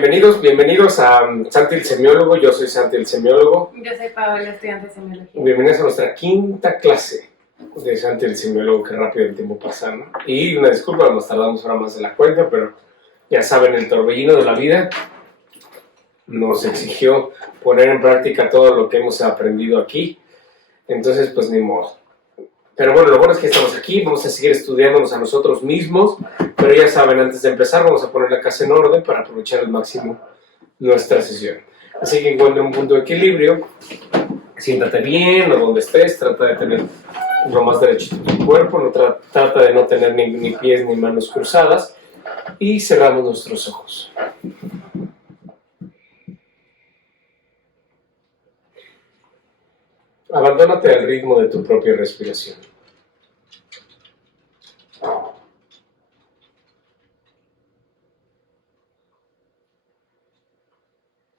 bienvenidos a Santi el Semiólogo. Yo soy Santi el Semiólogo. Yo soy Paola, estudiante de semiología. Bienvenidos a nuestra quinta clase de Santi el Semiólogo. Qué rápido el tiempo pasa, ¿no? Y una disculpa, nos tardamos ahora más de la cuenta, pero ya saben, el torbellino de la vida nos exigió poner en práctica todo lo que hemos aprendido aquí. Entonces, pues ni modo. Pero bueno, lo bueno es que estamos aquí, vamos a seguir estudiándonos a nosotros mismos, pero ya saben, antes de empezar vamos a poner la casa en orden para aprovechar al máximo nuestra sesión. Así que encuentra un punto de equilibrio, siéntate bien o donde estés, trata de tener lo más derechito tu cuerpo, trata de no tener ni pies ni manos cruzadas y cerramos nuestros ojos. Abandónate al ritmo de tu propia respiración.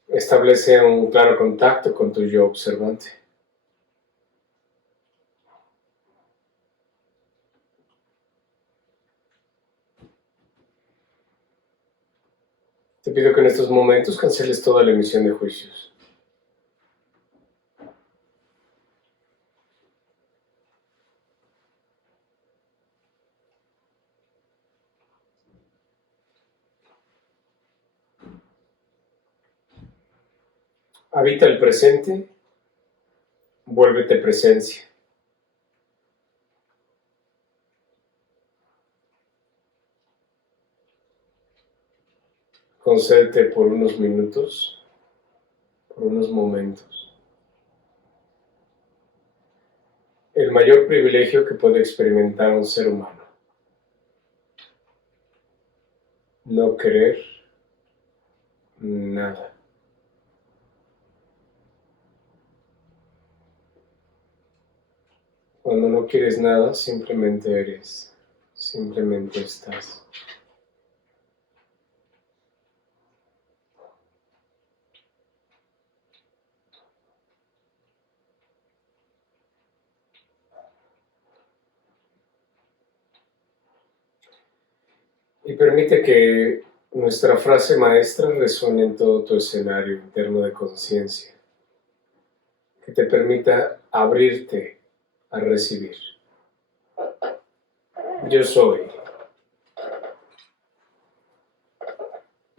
Establece un claro contacto con tu yo observante. Te pido que en estos momentos canceles toda la emisión de juicios. Habita el presente, vuélvete presencia. Concédete por unos minutos, por unos momentos, el mayor privilegio que puede experimentar un ser humano. No querer nada. Cuando no quieres nada, simplemente eres, simplemente estás. Y permite que nuestra frase maestra resuene en todo tu escenario interno de conciencia, que te permita abrirte a recibir. Yo soy.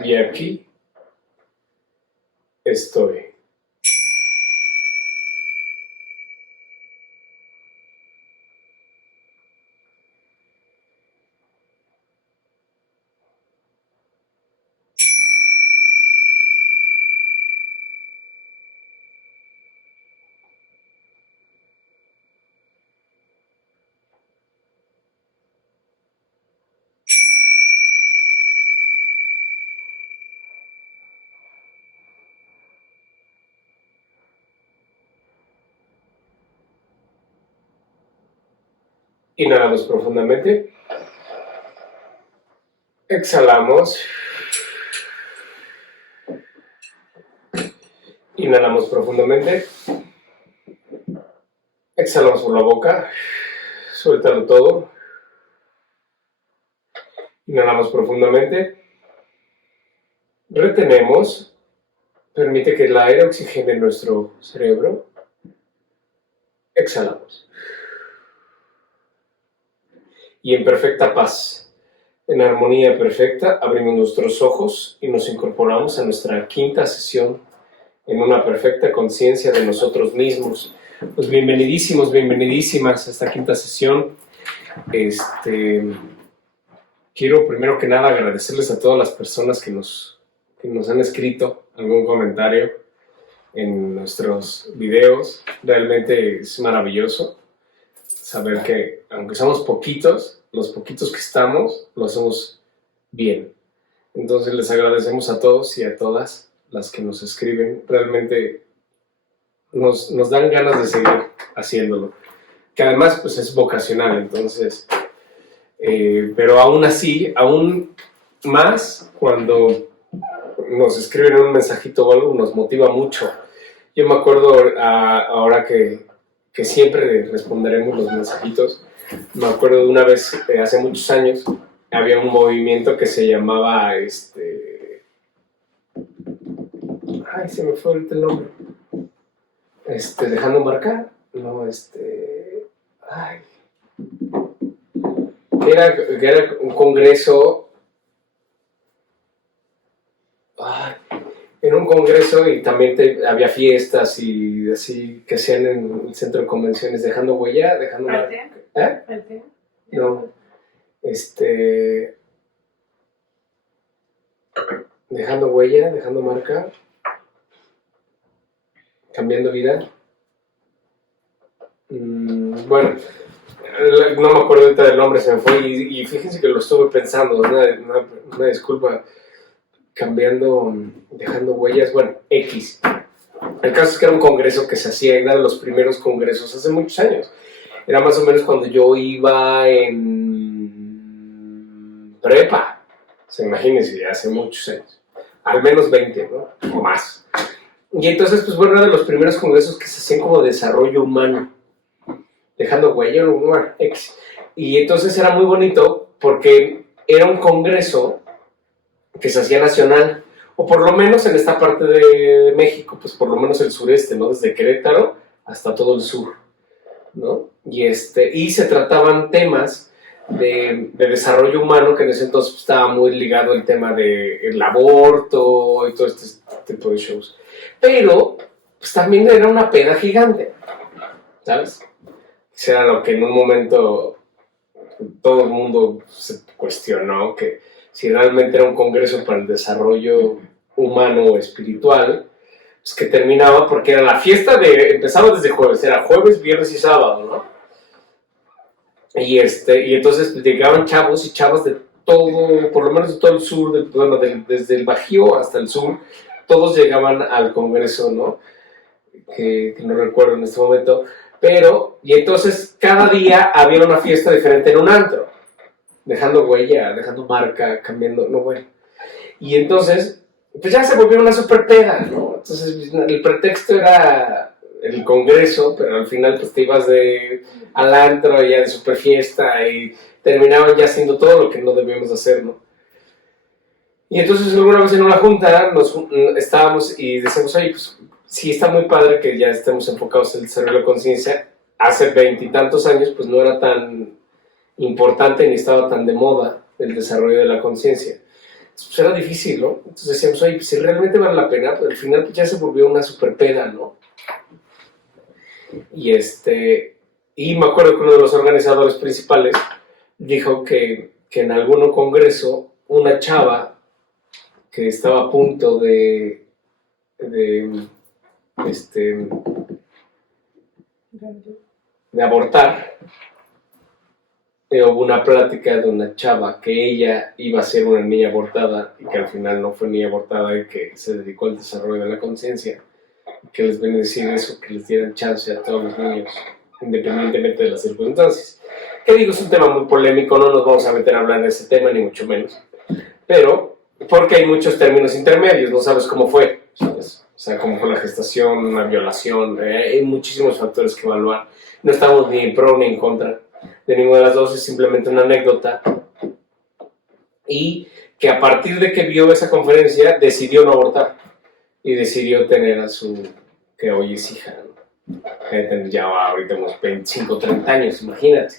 Y aquí estoy. Inhalamos profundamente. Exhalamos. Inhalamos profundamente. Exhalamos por la boca. Suéltalo todo. Inhalamos profundamente. Retenemos. Permite que el aire oxigene nuestro cerebro. Exhalamos. Y en perfecta paz, en armonía perfecta, abrimos nuestros ojos y nos incorporamos a nuestra quinta sesión en una perfecta conciencia de nosotros mismos. Pues bienvenidísimos, bienvenidísimas a esta quinta sesión. Quiero primero que nada agradecerles a todas las personas que nos han escrito algún comentario en nuestros videos. Realmente es maravilloso saber que, aunque somos poquitos, los poquitos que estamos, lo hacemos bien. Entonces les agradecemos a todos y a todas las que nos escriben. Realmente nos dan ganas de seguir haciéndolo. Que además pues es vocacional, entonces... pero aún así, aún más cuando nos escriben un mensajito o algo, nos motiva mucho. Yo me acuerdo ahora que siempre responderemos los mensajitos. Me acuerdo de una vez, hace muchos años, había un movimiento que se llamaba Ay, se me fue ahorita el nombre. Dejando marca. No, ay. Que era un congreso. Ay, era un congreso y también había fiestas y así que hacían en el centro de convenciones, dejando huella, dejando marca. ¿Arte? No. Dejando huella, dejando marca. Cambiando vida. Bueno, no me acuerdo ahorita del nombre, se me fue y fíjense que lo estuve pensando, una disculpa, dejando huellas, bueno, X. El caso es que era un congreso que se hacía, era de los primeros congresos hace muchos años. Era más o menos cuando yo iba en prepa, imagínense, ya hace muchos años, al menos 20, ¿no? O más. Y entonces, pues bueno, era de los primeros congresos que se hacían como desarrollo humano, dejando huella, bueno, X. Y entonces era muy bonito porque era un congreso que se hacía nacional, o por lo menos en esta parte de México, pues por lo menos el sureste, ¿no? Desde Querétaro hasta todo el sur, ¿no? Y se trataban temas de desarrollo humano, que en ese entonces pues, estaba muy ligado el tema del aborto y todo este tipo de shows. Pero, pues también era una pena gigante, ¿sabes? Eso era lo que en un momento todo el mundo se cuestionó, que si realmente era un congreso para el desarrollo humano o espiritual, pues que terminaba porque era la fiesta empezaba desde jueves, era jueves, viernes y sábado, ¿no? Y entonces pues, llegaban chavos y chavas de todo, por lo menos de todo el sur, desde el Bajío hasta el sur, todos llegaban al congreso, ¿no? Que no recuerdo en este momento, pero, y entonces cada día había una fiesta diferente en un antro, dejando huella, dejando marca, cambiando, no bueno. Y entonces, pues ya se volvió una super peda, ¿no? Entonces el pretexto era el congreso, pero al final pues te ibas al antro ya de super fiesta y terminaban ya haciendo todo lo que no debíamos hacer, ¿no? Y entonces alguna vez en una junta estábamos y decíamos, oye, pues sí está muy padre que ya estemos enfocados en el desarrollo de la conciencia. Hace 20 y tantos años pues no era tan importante ni estaba tan de moda el desarrollo de la conciencia. Pues era difícil, ¿no? Entonces decíamos, oye, pues si realmente vale la pena, pues al final pues ya se volvió una super peda, ¿no? Y me acuerdo que uno de los organizadores principales dijo que en algún congreso una chava que estaba a punto de abortar, hubo una plática de una chava que ella iba a ser una niña abortada y que al final no fue niña abortada y que se dedicó al desarrollo de la conciencia, que les viene a decir eso, que les dieran chance a todos los niños, independientemente de las circunstancias. Que digo, es un tema muy polémico, no nos vamos a meter a hablar de ese tema, ni mucho menos, pero porque hay muchos términos intermedios, no sabes cómo fue, ¿sabes? O sea, cómo fue la gestación, una violación, hay muchísimos factores que evaluar. No estamos ni en pro ni en contra de ninguna de las dos, es simplemente una anécdota. Y que a partir de que vio esa conferencia, decidió no abortar. Y decidió tener a su, que hoy es hija, ¿no? Ya ahorita unos 25, 30 años, imagínate,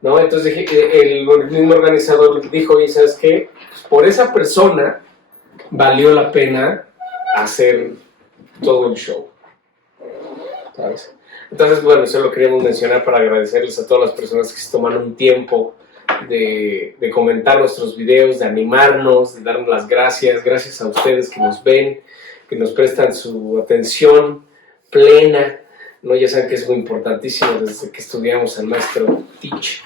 ¿no? Entonces el mismo organizador dijo, ¿y sabes qué? Pues por esa persona valió la pena hacer todo el show, ¿sabes? Entonces, bueno, eso lo queríamos mencionar para agradecerles a todas las personas que se toman un tiempo de comentar nuestros videos, de animarnos, de darnos las gracias a ustedes que nos ven, que nos prestan su atención plena, ¿no? Ya saben que es muy importantísimo desde que estudiamos al maestro Teach.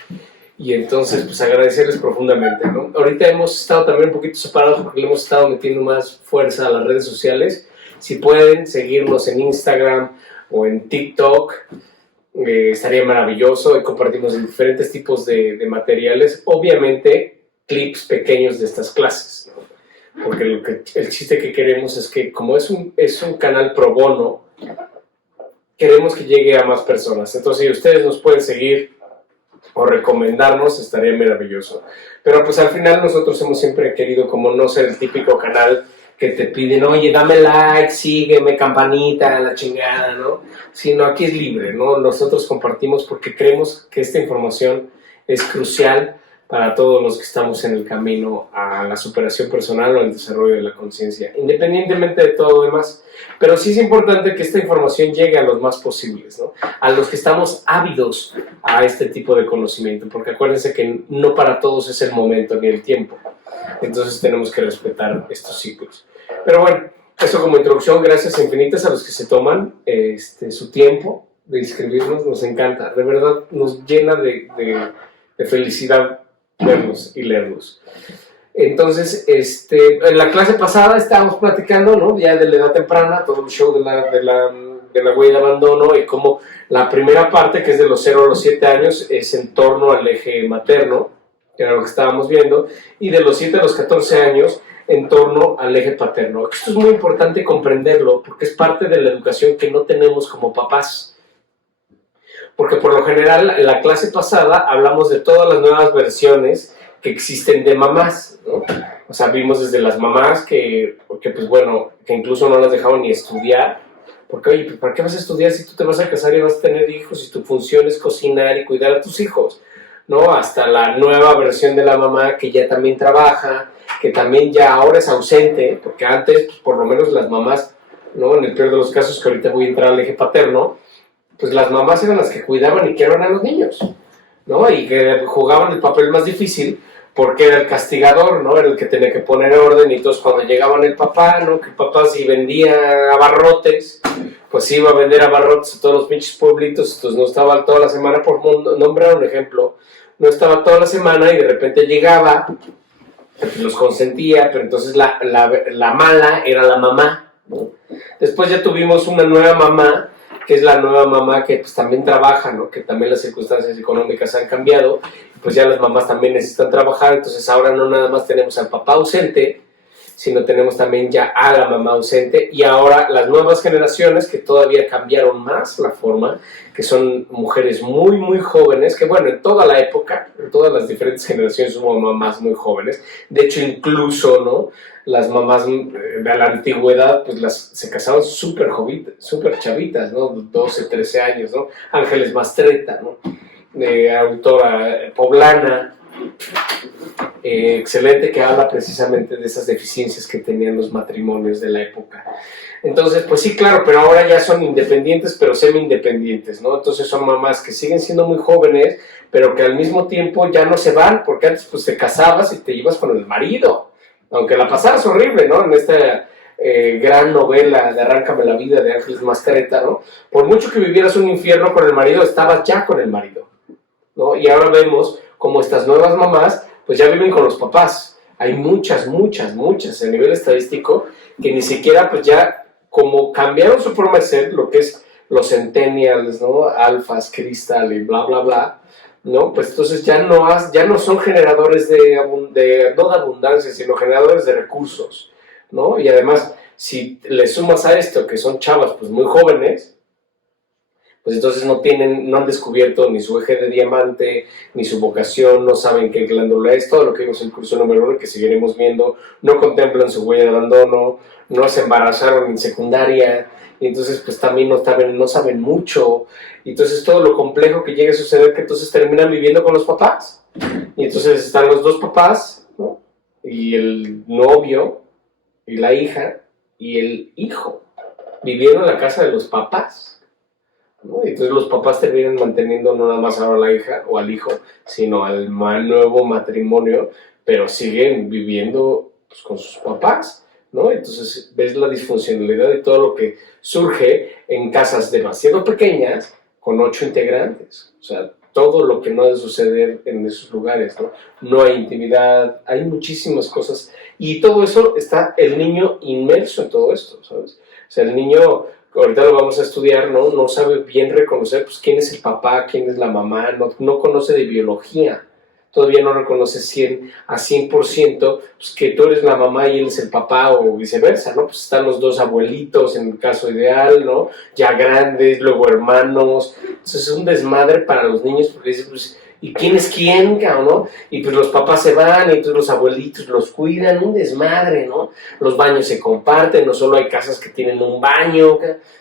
Y entonces, pues agradecerles profundamente, ¿no? Ahorita hemos estado también un poquito separados porque le hemos estado metiendo más fuerza a las redes sociales. Si pueden seguirnos en Instagram o en TikTok, estaría maravilloso. Y compartimos diferentes tipos de materiales. Obviamente, clips pequeños de estas clases, ¿no? Porque el chiste que queremos es que, como es un canal pro bono, queremos que llegue a más personas. Entonces, si ustedes nos pueden seguir o recomendarnos, estaría maravilloso. Pero pues al final nosotros hemos siempre querido como no ser el típico canal que te piden, oye, dame like, sígueme, campanita, la chingada, ¿no? Sino aquí es libre, ¿no? Nosotros compartimos porque creemos que esta información es crucial para todos los que estamos en el camino a la superación personal o al desarrollo de la conciencia, independientemente de todo lo demás. Pero sí es importante que esta información llegue a los más posibles, ¿no? A los que estamos ávidos a este tipo de conocimiento, porque acuérdense que no para todos es el momento ni el tiempo. Entonces tenemos que respetar estos ciclos. Pero bueno, eso como introducción, gracias infinitas a los que se toman su tiempo de inscribirnos, nos encanta, de verdad nos llena de felicidad verlos y leerlos. Entonces, en la clase pasada estábamos platicando, ¿no? Ya de la edad temprana, todo el show de la huella de abandono y cómo la primera parte, que es de los 0 a los 7 años, es en torno al eje materno, que era lo que estábamos viendo, y de los 7 a los 14 años en torno al eje paterno. Esto es muy importante comprenderlo porque es parte de la educación que no tenemos como papás. Porque por lo general en la clase pasada hablamos de todas las nuevas versiones que existen de mamás, ¿no? O sea, vimos desde las mamás que pues bueno, que incluso no las dejaban ni estudiar, porque oye, pues ¿para qué vas a estudiar si tú te vas a casar y vas a tener hijos y tu función es cocinar y cuidar a tus hijos, ¿no? Hasta la nueva versión de la mamá que ya también trabaja, que también ya ahora es ausente, porque antes, pues, por lo menos las mamás, ¿no? En el peor de los casos, que ahorita voy a entrar al eje paterno, pues las mamás eran las que cuidaban y criaban a los niños, ¿no? Y que jugaban el papel más difícil porque era el castigador, ¿no? Era el que tenía que poner orden y entonces cuando llegaban el papá, ¿no? Que el papá si vendía abarrotes, pues iba a vender abarrotes a todos los pinches pueblitos, entonces no estaba toda la semana, por nombrar un ejemplo, no estaba toda la semana y de repente llegaba, los consentía, pero entonces la mala era la mamá, ¿no? Después ya tuvimos una nueva mamá, que es la nueva mamá que pues también trabaja, ¿no? Que también las circunstancias económicas han cambiado, pues ya las mamás también necesitan trabajar, entonces ahora no nada más tenemos al papá ausente, sino tenemos también ya a la mamá ausente, y ahora las nuevas generaciones que todavía cambiaron más la forma, que son mujeres muy, muy jóvenes, que bueno, en toda la época, en todas las diferentes generaciones hubo mamás muy jóvenes, de hecho incluso, ¿no? Las mamás de la antigüedad, pues se casaban súper chavitas, ¿no? 12, 13 años, ¿no? Ángeles Mastretta, ¿no? Autora poblana, excelente, que habla precisamente de esas deficiencias que tenían los matrimonios de la época. Entonces, pues sí, claro, pero ahora ya son independientes, pero semi-independientes, ¿no? Entonces son mamás que siguen siendo muy jóvenes, pero que al mismo tiempo ya no se van, porque antes pues te casabas y te ibas con el marido, aunque la pasabas horrible, ¿no? En esta gran novela de Arráncame la vida de Ángeles Mastretta, ¿no? Por mucho que vivieras un infierno con el marido, estabas ya con el marido, ¿no? Y ahora vemos como estas nuevas mamás pues ya viven con los papás. Hay muchas a nivel estadístico que ni siquiera pues ya como cambiaron su forma de ser, lo que es los centennials, ¿no? Alfas, cristal y bla bla bla, ¿no? Pues entonces ya no son generadores no de abundancia, sino generadores de recursos, ¿no? Y además, si le sumas a esto que son chavas pues muy jóvenes, pues entonces no han descubierto ni su eje de diamante, ni su vocación, no saben qué glándula es, todo lo que vimos en el curso número 1 que seguiremos viendo, no contemplan su huella de abandono, no se embarazaron en secundaria, y entonces pues también no saben mucho, y entonces todo lo complejo que llega a suceder que entonces terminan viviendo con los papás, y entonces están los dos papás, ¿no? Y el novio, y la hija, y el hijo, viviendo en la casa de los papás, ¿no? Y entonces los papás terminan manteniendo no nada más ahora a la hija o al hijo, sino al nuevo matrimonio, pero siguen viviendo pues, con sus papás, ¿no? Entonces ves la disfuncionalidad de todo lo que surge en casas demasiado pequeñas con 8 integrantes, o sea, todo lo que no debe suceder en esos lugares, ¿no? No hay intimidad, hay muchísimas cosas, y todo eso está el niño inmerso en todo esto, ¿sabes? O sea, el niño, ahorita lo vamos a estudiar, ¿no? No sabe bien reconocer pues, quién es el papá, quién es la mamá, no conoce de biología, todavía no reconoce 100% pues, que tú eres la mamá y él es el papá o viceversa, ¿no? Pues están los dos abuelitos en el caso ideal, ¿no? Ya grandes, luego hermanos, entonces es un desmadre para los niños porque dicen, pues, ¿Y quién es quién, cabrón, no? Y pues los papás se van, y entonces los abuelitos los cuidan, un desmadre, ¿no? Los baños se comparten, no solo hay casas que tienen un baño,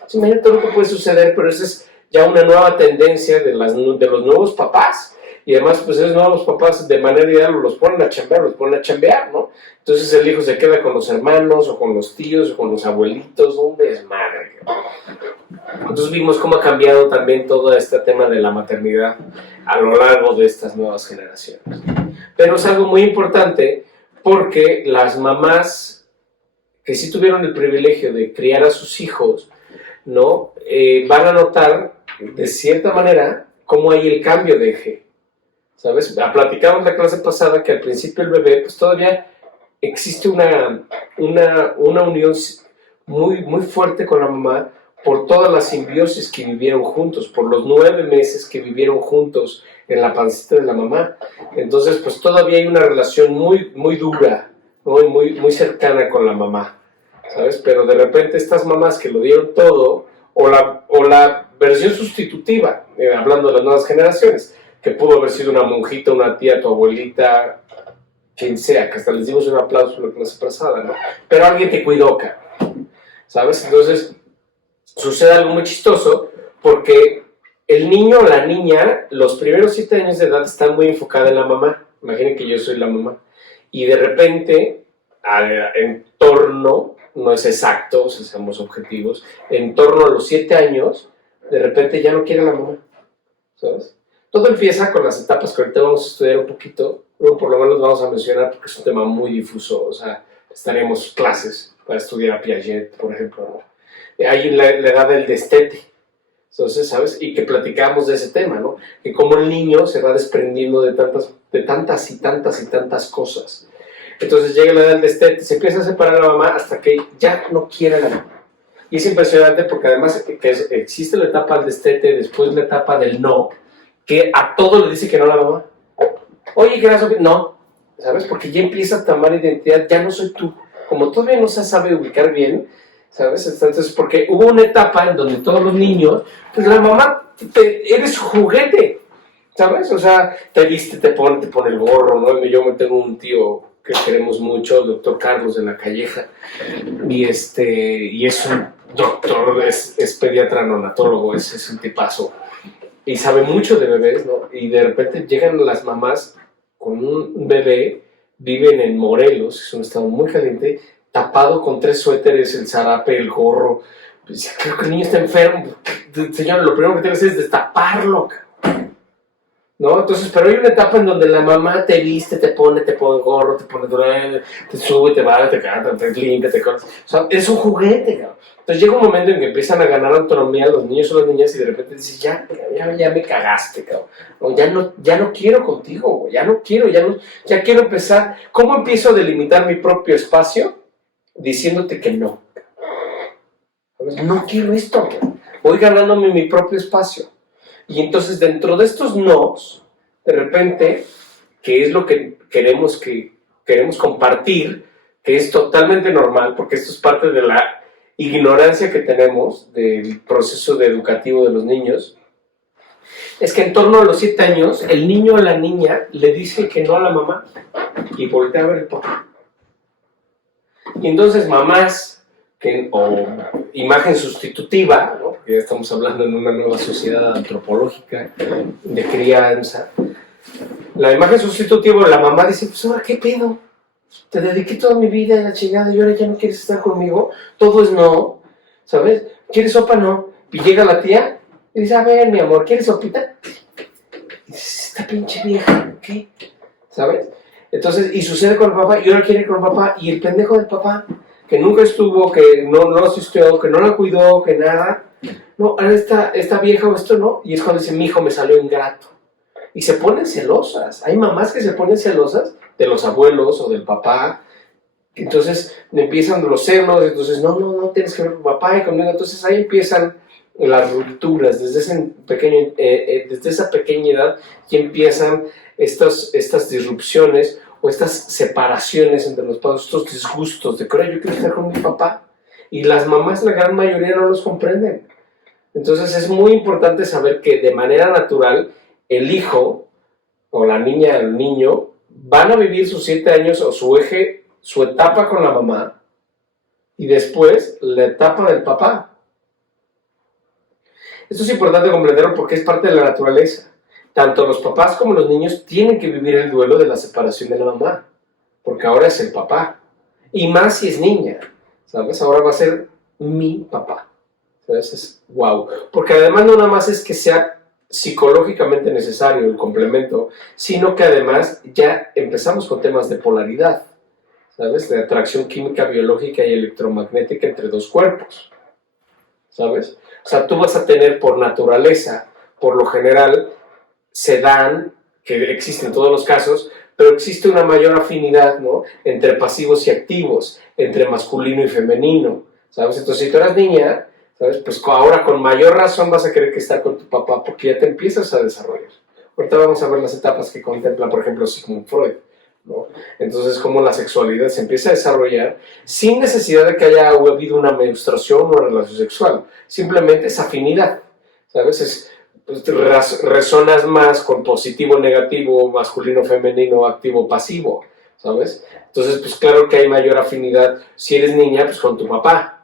sí, imagínate todo lo que puede suceder, pero esa es ya una nueva tendencia de los nuevos papás. Y además, pues esos nuevos papás de manera ideal los ponen a chambear, ¿no? Entonces el hijo se queda con los hermanos, o con los tíos, o con los abuelitos, un desmadre. Entonces vimos cómo ha cambiado también todo este tema de la maternidad a lo largo de estas nuevas generaciones. Pero es algo muy importante porque las mamás que sí tuvieron el privilegio de criar a sus hijos, ¿no? Van a notar de cierta manera cómo hay el cambio de eje. ¿Sabes? Platicamos en la clase pasada que al principio el bebé, pues todavía existe una unión muy, muy fuerte con la mamá por toda la simbiosis que vivieron juntos, por los 9 meses que vivieron juntos en la pancita de la mamá. Entonces, pues todavía hay una relación muy, muy dura, ¿no? Y muy, muy cercana con la mamá, ¿sabes? Pero de repente estas mamás que lo dieron todo, o la versión sustitutiva, hablando de las nuevas generaciones, que pudo haber sido una monjita, una tía, tu abuelita, quien sea, que hasta les dimos un aplauso en la clase pasada, ¿no? Pero alguien te cuidó, ¿sabes? Entonces, sucede algo muy chistoso, porque el niño o la niña, los primeros 7 años de edad, están muy enfocada en la mamá. Imaginen que yo soy la mamá. Y de repente, en torno, no es exacto, o sea, seamos objetivos, en torno a los 7 años, de repente ya no quiere la mamá, ¿sabes? Todo empieza con las etapas que ahorita vamos a estudiar un poquito, o por lo menos vamos a mencionar porque es un tema muy difuso, o sea, estaríamos clases para estudiar a Piaget, por ejemplo, ¿no? Hay la edad del destete, entonces, ¿sabes? Y que platicamos de ese tema, ¿no? Que como el niño se va desprendiendo de tantas cosas. Entonces llega la edad del destete, se empieza a separar a la mamá hasta que ya no quiere a la mamá. Y es impresionante porque además existe la etapa del destete, después la etapa del no, que a todo le dice que no a la mamá. Oye, ¿qué vas? No, ¿sabes? Porque ya empieza a tomar identidad, ya no soy tú. Como todavía no se sabe ubicar bien, ¿sabes? Entonces, porque hubo una etapa en donde todos los niños, pues la mamá, eres su juguete, ¿sabes? O sea, te viste, te pone el gorro, ¿no? Yo me tengo un tío que queremos mucho, el doctor Carlos de la Calleja, y es un doctor, es pediatra neonatólogo, es un tipazo, y sabe mucho de bebés, ¿no? Y de repente llegan las mamás con un bebé, viven en Morelos, es un estado muy caliente, tapado con 3 suéteres, el zarape, el gorro. Pues, creo que el niño está enfermo. Señor, lo primero que tienes que hacer es destaparlo, ¿no? Entonces, pero hay una etapa en donde la mamá te viste, te pone gorro, te sube, te va, te canta, te limpia, te corta. O sea, es un juguete, cabrón. Entonces llega un momento en que empiezan a ganar autonomía los niños o las niñas y de repente dices, ya me cagaste, cabrón. O ya no quiero contigo, ya quiero empezar. ¿Cómo empiezo a delimitar mi propio espacio? Diciéndote que no. No quiero esto, voy ganándome mi propio espacio. Y entonces dentro de estos nos, de repente, que es lo que queremos compartir, que es totalmente normal, porque esto es parte de la ignorancia que tenemos del proceso educativo de los niños, es que en torno a los 7 años, el niño o la niña le dice que no a la mamá y voltea a ver el papá. Y entonces mamás, o imagen sustitutiva, ¿no? Porque ya estamos hablando en una nueva sociedad antropológica de crianza, la imagen sustitutiva, la mamá dice, pues ahora qué pedo, te dediqué toda mi vida a la chingada y ahora ya no quieres estar conmigo, todo es no, ¿sabes? ¿Quieres sopa? No. Y llega la tía y dice, a ver mi amor, ¿quieres sopita? Y dice, esta pinche vieja, ¿qué? ¿Sabes? Entonces, y sucede con el papá, y ahora quiere ir con el papá, y el pendejo del papá, que nunca estuvo, que no asistió, que no la cuidó, que nada, no, ahora esta vieja o esto no, y es cuando dice, mi hijo me salió ingrato. Y se ponen celosas, hay mamás que se ponen celosas de los abuelos o del papá, entonces empiezan los celos, entonces no, tienes que ver con papá y conmigo, entonces ahí empiezan las rupturas, desde esa pequeña edad, y empiezan estas disrupciones, o estas separaciones entre los padres, estos disgustos de que ahora yo quiero estar con mi papá, y las mamás, la gran mayoría, no los comprenden. Entonces es muy importante saber que de manera natural el hijo o la niña o el niño van a vivir sus 7 años o su etapa con la mamá y después la etapa del papá. Esto es importante comprenderlo porque es parte de la naturaleza. Tanto los papás como los niños tienen que vivir el duelo de la separación de la mamá, porque ahora es el papá. Y más si es niña, ¿sabes? Ahora va a ser mi papá. ¿Sabes? Es wow. Porque además no nada más es que sea psicológicamente necesario el complemento, sino que además ya empezamos con temas de polaridad, ¿sabes? De atracción química, biológica y electromagnética entre dos cuerpos, ¿sabes? O sea, tú vas a tener por naturaleza, por lo general, se dan, que existen en todos los casos, pero existe una mayor afinidad, ¿no? Entre pasivos y activos, entre masculino y femenino, ¿sabes? Entonces, si tú eras niña, ¿sabes? Pues ahora con mayor razón vas a querer que estar con tu papá porque ya te empiezas a desarrollar. Ahorita vamos a ver las etapas que contempla, por ejemplo, Sigmund Freud, ¿no? Entonces, cómo la sexualidad se empieza a desarrollar sin necesidad de que haya habido una menstruación o una relación sexual. Simplemente es afinidad, ¿sabes? Pues, resonas más con positivo, negativo, masculino, femenino, activo, pasivo, ¿sabes? Entonces, pues claro que hay mayor afinidad si eres niña, pues con tu papá.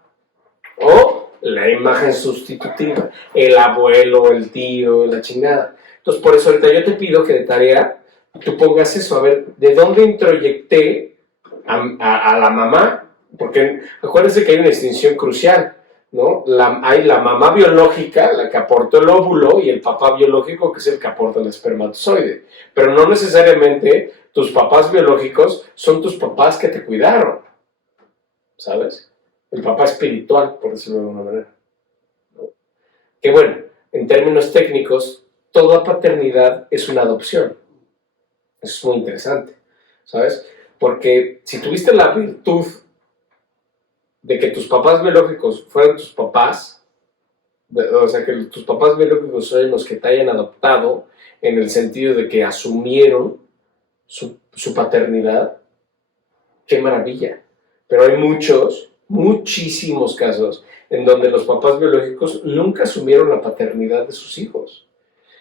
O la imagen sustitutiva, el abuelo, el tío, la chingada. Entonces, por eso ahorita yo te pido que de tarea tú pongas eso, a ver, ¿de dónde introyecté a la mamá? Porque acuérdense que hay una distinción crucial, ¿no? Hay la mamá biológica, la que aportó el óvulo, y el papá biológico, que es el que aporta el espermatozoide. Pero no necesariamente tus papás biológicos son tus papás que te cuidaron, ¿sabes? El papá espiritual, por decirlo de alguna manera, ¿no? Que bueno, en términos técnicos, toda paternidad es una adopción. Eso es muy interesante, ¿sabes? Porque si tuviste la virtud de que tus papás biológicos fueran tus papás, o sea, que tus papás biológicos son los que te hayan adoptado, en el sentido de que asumieron su paternidad, qué maravilla. Pero hay muchísimos casos en donde los papás biológicos nunca asumieron la paternidad de sus hijos.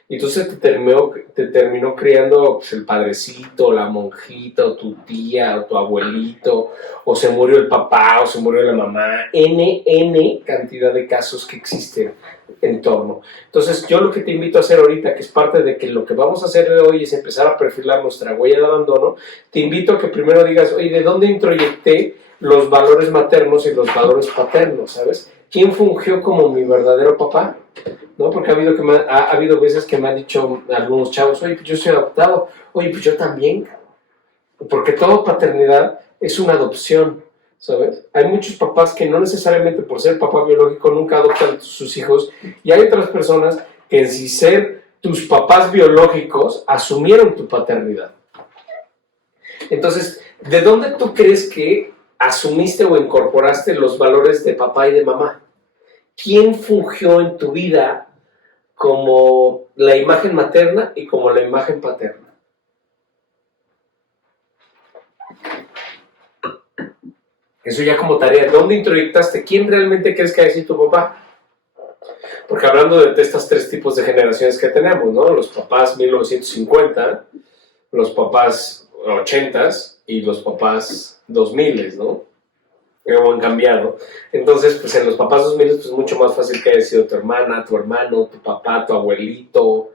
Y entonces te terminó criando pues, el padrecito, la monjita, o tu tía, o tu abuelito, o se murió el papá, o se murió la mamá. N cantidad de casos que existen en torno. Entonces, yo lo que te invito a hacer ahorita, que es parte de que lo que vamos a hacer hoy es empezar a perfilar nuestra huella de abandono, te invito a que primero digas, oye, ¿de dónde introyecté los valores maternos y los valores paternos, ¿sabes? ¿Quién fungió como mi verdadero papá? ¿No? Porque ha habido veces que me han dicho algunos chavos, oye, pues yo soy adoptado, oye, pues yo también, porque toda paternidad es una adopción, ¿sabes? Hay muchos papás que no necesariamente por ser papá biológico nunca adoptan a sus hijos, y hay otras personas que sin ser tus papás biológicos asumieron tu paternidad. Entonces, ¿de dónde tú crees que asumiste o incorporaste los valores de papá y de mamá? ¿Quién fungió en tu vida como la imagen materna y como la imagen paterna? Eso ya como tarea. ¿Dónde introyectaste? ¿Quién realmente crees que ha sido tu papá? Porque hablando de estos 3 tipos de generaciones que tenemos, ¿no? Los papás 1950, los papás 80s y los papás 2000, ¿no? Cómo han cambiado. Entonces, pues en los papás 2000 pues es mucho más fácil que haya sido tu hermana, tu hermano, tu papá, tu abuelito,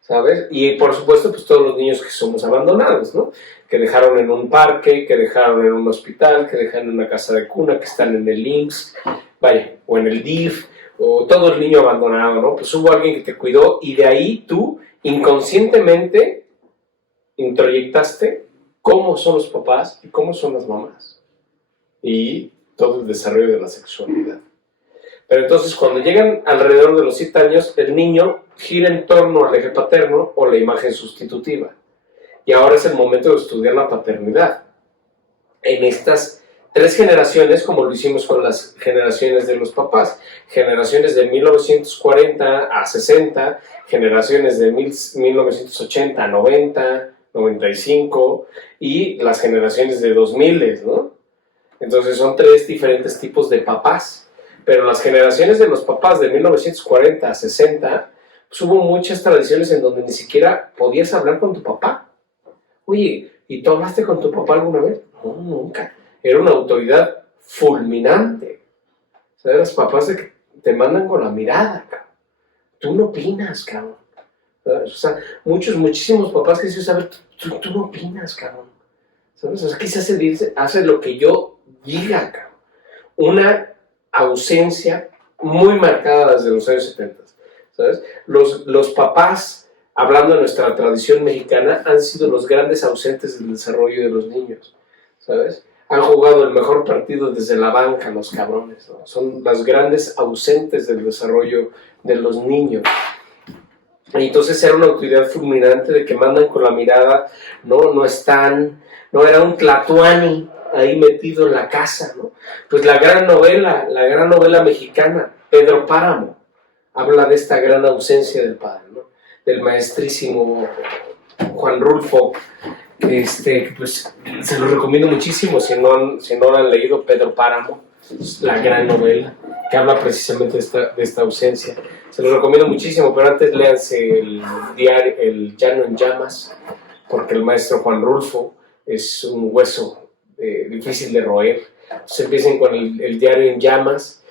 ¿sabes? Y por supuesto, pues todos los niños que somos abandonados, ¿no? Que dejaron en un parque, que dejaron en un hospital, que dejaron en una casa de cuna, que están en el IMSS, vaya, o en el DIF, o todo el niño abandonado, ¿no? Pues hubo alguien que te cuidó y de ahí tú inconscientemente introyectaste cómo son los papás y cómo son las mamás. Y todo el desarrollo de la sexualidad. Pero entonces cuando llegan alrededor de los 7 años, el niño gira en torno al eje paterno o la imagen sustitutiva. Y ahora es el momento de estudiar la paternidad. En estas 3 generaciones, como lo hicimos con las generaciones de los papás. Generaciones de 1940 a 60, generaciones de 1980 a 90, 95 y las generaciones de 2000, ¿no? Entonces son 3 diferentes tipos de papás, pero las generaciones de los papás de 1940 a 60, pues hubo muchas tradiciones en donde ni siquiera podías hablar con tu papá. Oye, ¿y tú hablaste con tu papá alguna vez? No, nunca. Era una autoridad fulminante. O sea, eras papás de que te mandan con la mirada, cabrón. Tú no opinas, cabrón. ¿Sabes? O sea, muchísimos papás que dicen, saber, tú no opinas, cabrón. ¿Sabes? O sea, aquí hace lo que yo diga, cabrón. Una ausencia muy marcada desde los años 70, ¿sabes? Los papás, hablando de nuestra tradición mexicana, han sido los grandes ausentes del desarrollo de los niños, ¿sabes? Han jugado el mejor partido desde la banca, los cabrones, ¿no? Son los grandes ausentes del desarrollo de los niños. Y entonces era una autoridad fulminante de que mandan con la mirada, no están, no era un tlatoani ahí metido en la casa, ¿no? Pues la gran novela mexicana, Pedro Páramo, habla de esta gran ausencia del padre, ¿no? Del maestrísimo Juan Rulfo, que pues se lo recomiendo muchísimo si no han leído Pedro Páramo, la gran novela que habla precisamente de esta ausencia. Se lo recomiendo muchísimo, pero antes léanse el diario El Llano en Llamas, porque el maestro Juan Rulfo es un hueso difícil de roer. Entonces empiecen con el diario en llamas,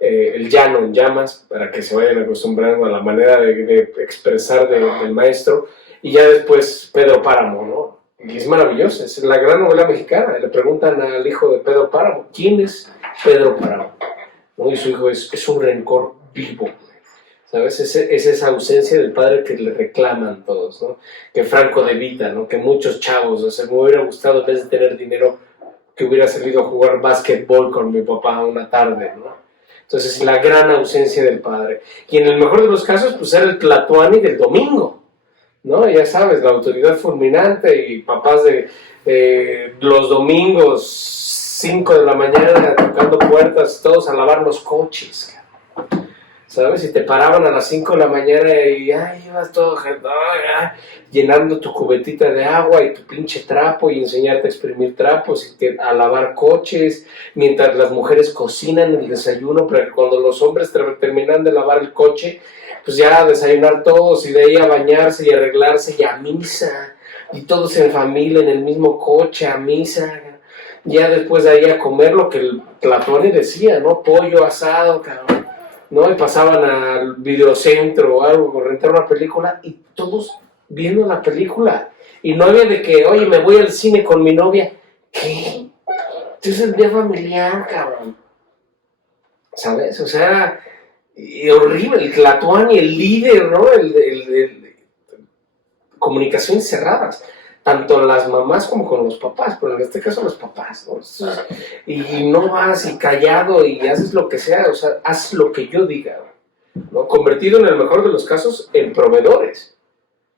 el llano en llamas, para que se vayan acostumbrando a la manera de expresar del maestro, y ya después Pedro Páramo, ¿no? Y es maravillosa, es la gran novela mexicana. Le preguntan al hijo de Pedro Páramo, ¿quién es Pedro Páramo? ¿No? Y su hijo es un rencor vivo, ¿sabes? Es esa ausencia del padre que le reclaman todos, ¿no? Que Franco de Vita, ¿no? Que muchos chavos, o sea, me hubiera gustado en vez de tener dinero que hubiera salido a jugar básquetbol con mi papá una tarde, ¿no? Entonces, la gran ausencia del padre. Y en el mejor de los casos, pues era el tlatoani del domingo, ¿no? Ya sabes, la autoridad fulminante y papás de los domingos, 5 de la mañana, tocando puertas, todos a lavar los coches, ¿sabes? Y te paraban a las 5 de la mañana y ibas todo llenando tu cubetita de agua y tu pinche trapo y enseñarte a exprimir trapos y a lavar coches, mientras las mujeres cocinan el desayuno para que cuando los hombres terminan de lavar el coche, pues ya a desayunar todos y de ahí a bañarse y arreglarse y a misa, y todos en familia en el mismo coche a misa, ya después de ahí a comer lo que el Platón decía, ¿no? Pollo asado, cabrón, ¿no? Y pasaban al videocentro o algo, rentar una película y todos viendo la película. Y no había de que, oye, me voy al cine con mi novia. ¿Qué? Es el día familiar, cabrón. ¿Sabes? O sea, horrible. El Tlatoani, el líder, ¿no? Comunicaciones cerradas. Tanto las mamás como con los papás, pero en este caso los papás, ¿no? Y no vas y callado y haces lo que sea, o sea, haz lo que yo diga, ¿no? Convertido en el mejor de los casos en proveedores,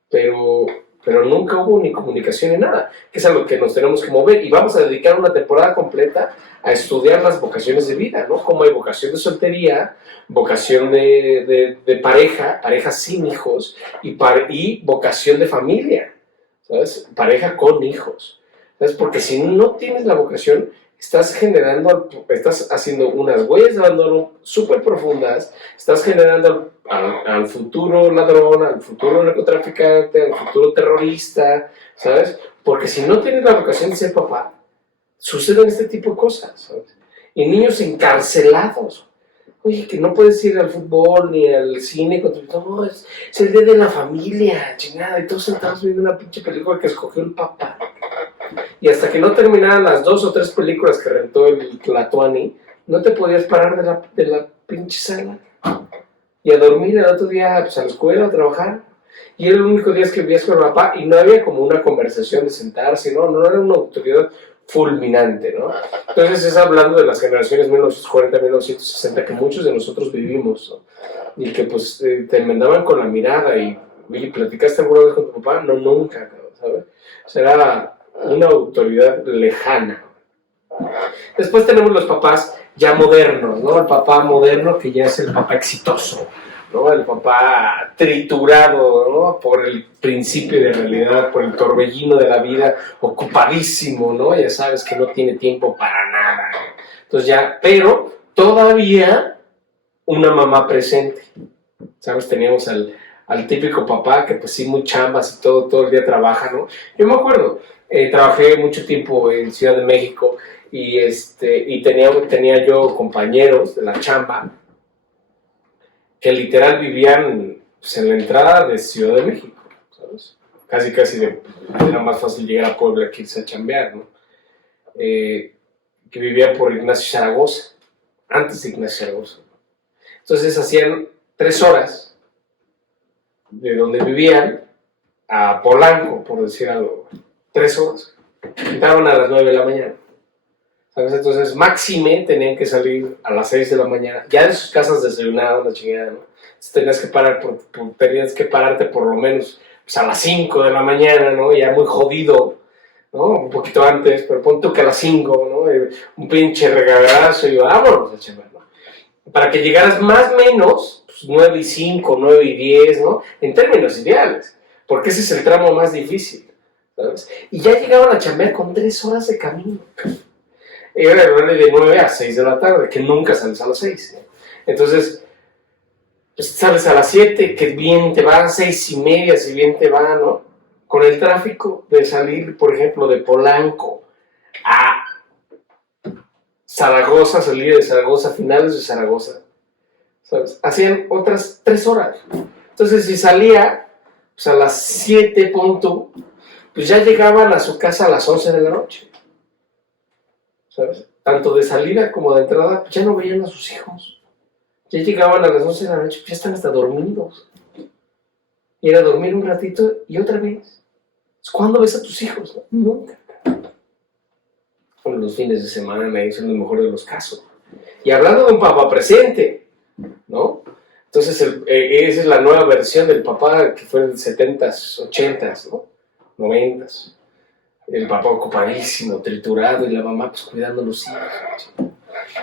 pero nunca hubo ni comunicación ni nada, que es a lo que nos tenemos que mover, y vamos a dedicar una temporada completa a estudiar las vocaciones de vida, ¿no? Como hay vocación de soltería, vocación de pareja sin hijos, y vocación de familia, ¿sabes? Pareja con hijos, ¿sabes? Porque si no tienes la vocación, estás haciendo unas huellas de abandono súper profundas, estás generando al futuro ladrón, al futuro narcotraficante, al futuro terrorista, ¿sabes? Porque si no tienes la vocación de ser papá, suceden este tipo de cosas, ¿sabes? Y niños encarcelados. Oye, que no puedes ir al fútbol ni al cine con tu... No, es el día de la familia, chingada, y todos sentados viendo una pinche película que escogió el papá. Y hasta que no terminaran las 2 o 3 películas que rentó el Tlatoani, no te podías parar de la pinche sala. Y a dormir el otro día, pues a la escuela, a trabajar. Y era el único día que vivías con el papá y no había como una conversación de sentarse, no era una autoridad fulminante, ¿no? Entonces es hablando de las generaciones 1940-1960 que muchos de nosotros vivimos, ¿no? Y que pues te enmendaban con la mirada y, oye, ¿platicaste alguna vez con tu papá? No, nunca, ¿sabes? O sea, era una autoridad lejana. Después tenemos los papás ya modernos, ¿no? El papá moderno que ya es el papá exitoso, ¿no? El papá triturado, ¿no? Por el principio de realidad, por el torbellino de la vida, ocupadísimo, ¿no? Ya sabes que no tiene tiempo para nada, ¿no? Entonces ya, pero todavía una mamá presente, ¿sabes? Teníamos al típico papá que pues sí, muy chambas y todo el día trabaja, ¿no? Yo me acuerdo, trabajé mucho tiempo en Ciudad de México y tenía yo compañeros de la chamba que literal vivían pues, en la entrada de Ciudad de México, ¿sabes? Casi era más fácil llegar a Puebla que irse a chambear, ¿no? Que vivía por Ignacio Zaragoza, antes de Ignacio Zaragoza. Entonces hacían 3 horas de donde vivían a Polanco, por decir algo, 3 horas. Entraban a las 9 de la mañana. ¿Sabes? Entonces, máxime tenían que salir a las 6 de la mañana. Ya de sus casas desayunaban la chingada, ¿no? Entonces tenías que pararte por lo menos pues, a las 5 de la mañana, ¿no? Ya muy jodido, ¿no? Un poquito antes, pero pon tú que a las 5, ¿no? Un pinche regaderazo y vámonos a chamar, ¿no? Para que llegaras más o menos, pues 9 y 5, 9 y 10, ¿no? En términos ideales, porque ese es el tramo más difícil, ¿sabes? Y ya llegaban a chambear con 3 horas de camino. Era el horario de 9 a 6 de la tarde, que nunca sales a las 6, ¿no? Entonces, pues sales a las 7, que bien te va, a 6 y media, si bien te va, ¿no? Con el tráfico de salir, por ejemplo, de Polanco a Zaragoza, salir de Zaragoza, finales de Zaragoza, ¿sabes? Hacían otras 3 horas. Entonces, si salía pues a las 7, punto, pues ya llegaban a su casa a las 11 de la noche, ¿sabes? Tanto de salida como de entrada, pues ya no veían a sus hijos. Ya llegaban a las 11 de la noche, pues ya están hasta dormidos. Y era dormir un ratito y otra vez. ¿Cuándo ves a tus hijos? Nunca. Bueno, los fines de semana me dicen lo mejor de los casos. Y hablando de un papá presente, ¿no? Entonces, esa es la nueva versión del papá que fue en los 70s, 80s, ¿no? 90s. El papá ocupadísimo, triturado, y la mamá pues cuidando a los hijos.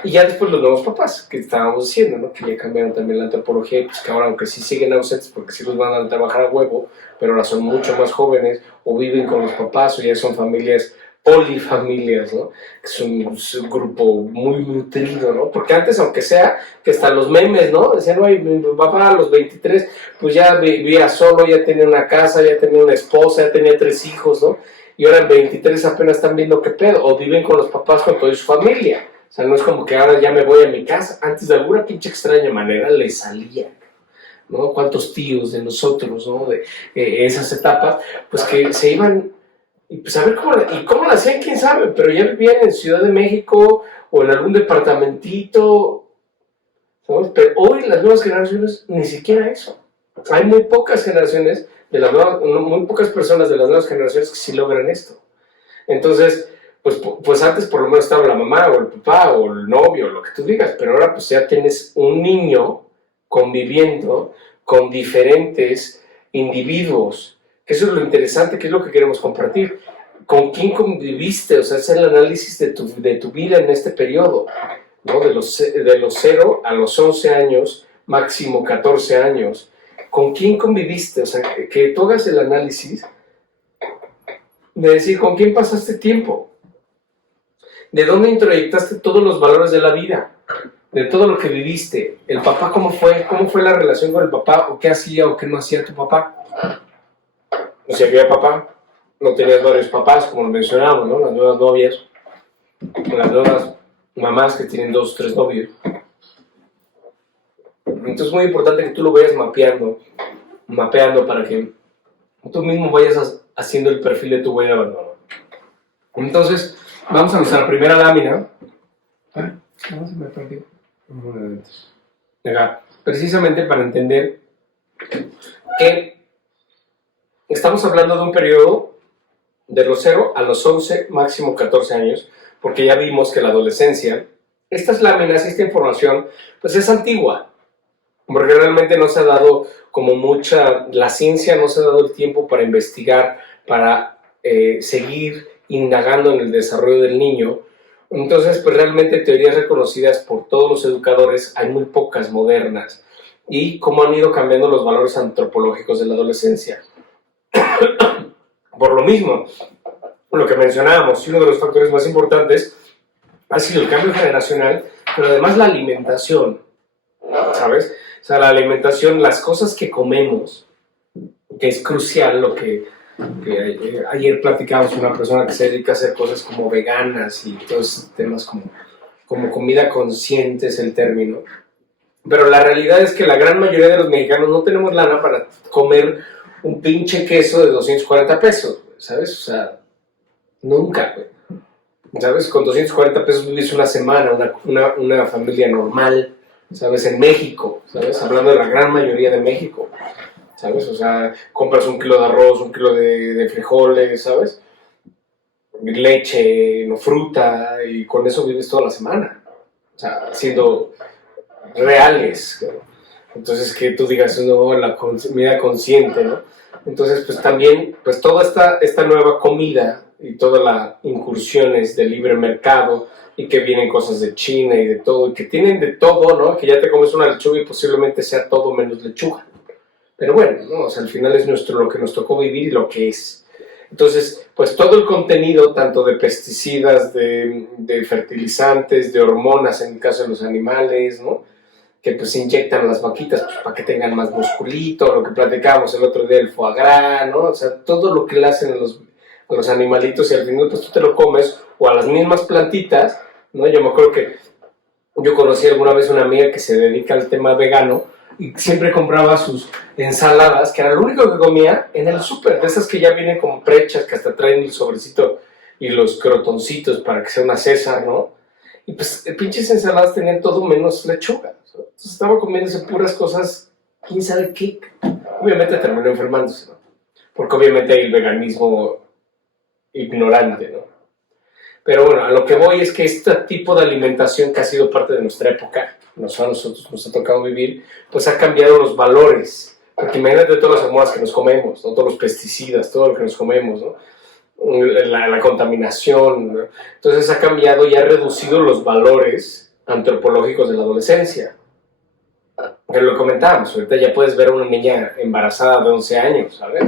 Y ya después los nuevos papás, que estábamos diciendo, ¿no? Que ya cambiaron también la antropología, y pues que ahora, aunque sí siguen ausentes, porque sí los van a trabajar a huevo, pero ahora son mucho más jóvenes, o viven con los papás, o ya son familias, polifamilias, ¿no? Que es un grupo muy nutrido, ¿no? Porque antes, aunque sea, que hasta los memes, ¿no? Decían, no, mi papá a los 23, pues ya vivía solo, ya tenía una casa, ya tenía una esposa, ya tenía 3 hijos, ¿no? Y ahora en 23 apenas están viendo qué pedo, o viven con los papás con toda su familia. O sea, no es como que ahora ya me voy a mi casa. Antes de alguna pinche extraña manera le salía, ¿no? Cuántos tíos de nosotros, ¿no? De esas etapas, pues que se iban, y pues a ver cómo lo hacían, quién sabe, pero ya vivían en Ciudad de México o en algún departamentito, ¿sabes? Pero hoy las nuevas generaciones ni siquiera eso. Hay muy pocas generaciones, muy pocas personas de las nuevas generaciones que sí logran esto. Entonces, pues antes por lo menos estaba la mamá o el papá o el novio, lo que tú digas, pero ahora pues ya tienes un niño conviviendo con diferentes individuos, que eso es lo interesante, que es lo que queremos compartir. ¿Con quién conviviste? O sea, es el análisis de tu vida en este periodo, ¿no? De los 0 a los 11 años, máximo 14 años. ¿Con quién conviviste? O sea, que tú hagas el análisis de decir, ¿con quién pasaste tiempo? ¿De dónde introyectaste todos los valores de la vida? De todo lo que viviste. ¿El papá cómo fue? ¿Cómo fue la relación con el papá? ¿O qué hacía o qué no hacía tu papá? O si había papá, no tenías varios papás, como lo mencionábamos, ¿no? Las nuevas novias, las nuevas mamás que tienen 2 o 3 novios. Entonces es muy importante que tú lo vayas mapeando para que tú mismo vayas haciendo el perfil de tu buen abandono. Entonces, vamos a nuestra primera lámina. ¿Cómo se me perdió? Acá, precisamente para entender que estamos hablando de un periodo de los 0 a los 11, máximo 14 años, porque ya vimos que la adolescencia, estas láminas, esta información, pues es antigua. Porque realmente no se ha dado la ciencia no se ha dado el tiempo para investigar, para seguir indagando en el desarrollo del niño. Entonces, pues realmente teorías reconocidas por todos los educadores, hay muy pocas modernas. Y cómo han ido cambiando los valores antropológicos de la adolescencia. Por lo mismo, lo que mencionábamos, uno de los factores más importantes ha sido el cambio generacional, pero además la alimentación, ¿sabes? O sea, la alimentación, las cosas que comemos, que es crucial lo que ayer platicábamos con una persona que se dedica a hacer cosas como veganas y todos esos temas como comida consciente es el término. Pero la realidad es que la gran mayoría de los mexicanos no tenemos lana para comer un pinche queso de 240 pesos, ¿sabes? O sea, nunca, güey. ¿Sabes? Con 240 pesos vives una semana, una familia normal, ¿sabes? En México, ¿sabes? Hablando de la gran mayoría de México, ¿sabes? O sea, compras un kilo de arroz, un kilo de frijoles, ¿sabes? Leche, no fruta, y con eso vives toda la semana. O sea, siendo reales. Entonces, que tú digas, no, la comida consciente, ¿no? Entonces, pues también, pues toda esta nueva comida y todas las incursiones de libre mercado y que vienen cosas de China y de todo, y que tienen de todo, ¿no? Que ya te comes una lechuga y posiblemente sea todo menos lechuga. Pero bueno, ¿no? O sea, al final es lo que nos tocó vivir y lo que es. Entonces, pues todo el contenido, tanto de pesticidas, de fertilizantes, de hormonas en el caso de los animales, ¿no? Que pues se inyectan las vaquitas pues, para que tengan más musculito, lo que platicábamos el otro día, el foie gras, ¿no? O sea, todo lo que le hacen a los animalitos y al final pues tú te lo comes, o a las mismas plantitas, ¿no? Yo me acuerdo que yo conocí alguna vez una amiga que se dedica al tema vegano y siempre compraba sus ensaladas, que era lo único que comía en el súper, de esas que ya vienen como prechas, que hasta traen el sobrecito y los crotoncitos para que sea una César, ¿no? Y pues pinches ensaladas tenían todo menos lechuga. Entonces estaba comiéndose puras cosas, quién sabe qué. Obviamente terminó enfermándose, ¿no? Porque obviamente hay el veganismo ignorante, ¿no? Pero bueno, a lo que voy es que este tipo de alimentación que ha sido parte de nuestra época, a nosotros nos ha tocado vivir, pues ha cambiado los valores. Porque imagínate todas las hormonas que nos comemos, ¿no? Todos los pesticidas, todo lo que nos comemos, ¿no? La contaminación, ¿no? Entonces ha cambiado y ha reducido los valores antropológicos de la adolescencia. Que lo comentábamos, ahorita ya puedes ver a una niña embarazada de 11 años, ¿sabes?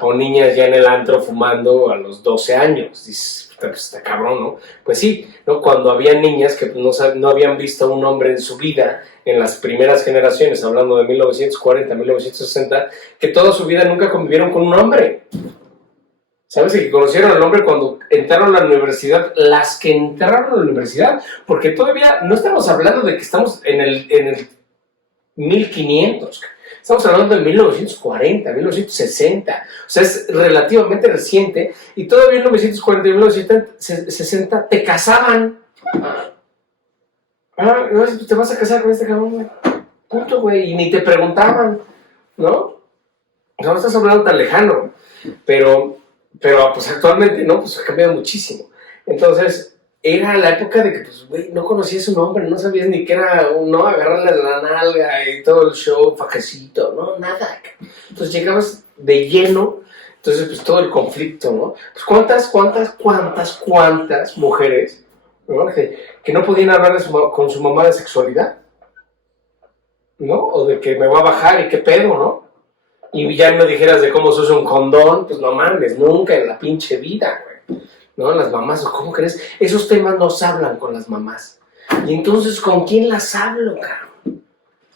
O niñas ya en el antro fumando a los 12 años. Dices, pues está cabrón, ¿no? Pues sí, ¿no? Cuando había niñas que no habían visto a un hombre en su vida, en las primeras generaciones, hablando de 1940, 1960, que toda su vida nunca convivieron con un hombre. ¿Sabes? Y que conocieron al hombre cuando entraron a la universidad, las que entraron a la universidad, porque todavía no estamos hablando de que estamos en el 1500, estamos hablando de 1940, 1960, o sea, es relativamente reciente, y todavía en 1940 y 1960 te casaban. No, te vas a casar con este cabrón, punto, güey, y ni te preguntaban, ¿no? No estás hablando tan lejano, pero pues actualmente, ¿no? Pues ha cambiado muchísimo. Entonces, era la época de que, pues, güey, no conocías su nombre, no sabías ni qué era, ¿no? Agarrarle la nalga y todo el show, fajecito, ¿no? Nada. Entonces llegabas de lleno, entonces, pues, todo el conflicto, ¿no? Pues, ¿cuántas mujeres, ¿no? Que no podían hablar con su mamá de sexualidad, ¿no? O de que me voy a bajar y qué pedo, ¿no? Y ya no dijeras de cómo se usa un condón, pues no mames, nunca en la pinche vida, güey. ¿No? Las mamás, ¿cómo crees? Esos temas no se hablan con las mamás. Y entonces, ¿con quién las hablo, cabrón?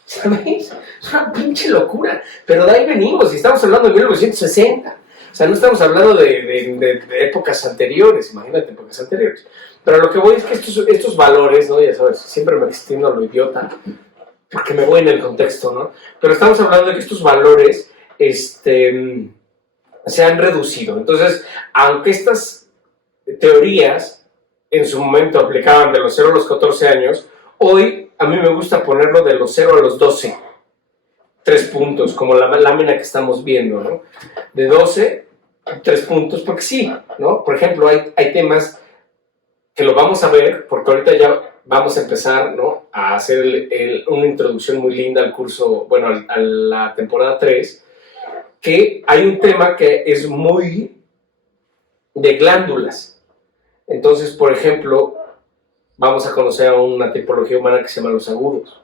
¿Sabes? Es una pinche locura. Pero de ahí venimos, y estamos hablando de 1960. O sea, no estamos hablando de épocas anteriores, imagínate, épocas anteriores. Pero lo que voy es que estos valores, ¿no? Ya sabes, siempre me extiendo a lo idiota, porque me voy en el contexto, ¿no? Pero estamos hablando de que estos valores, se han reducido. Entonces, aunque estas teorías en su momento aplicaban de los 0 a los 14 años, hoy a mí me gusta ponerlo de los 0 a los 12. 3 puntos, como la lámina que estamos viendo, ¿no? De 12, 3 puntos, porque sí, ¿no? Por ejemplo, hay temas que lo vamos a ver, porque ahorita ya vamos a empezar, ¿no? A hacer una introducción muy linda al curso, bueno, a la temporada 3, que hay un tema que es muy de glándulas. Entonces, por ejemplo, vamos a conocer a una tipología humana que se llama los agudos.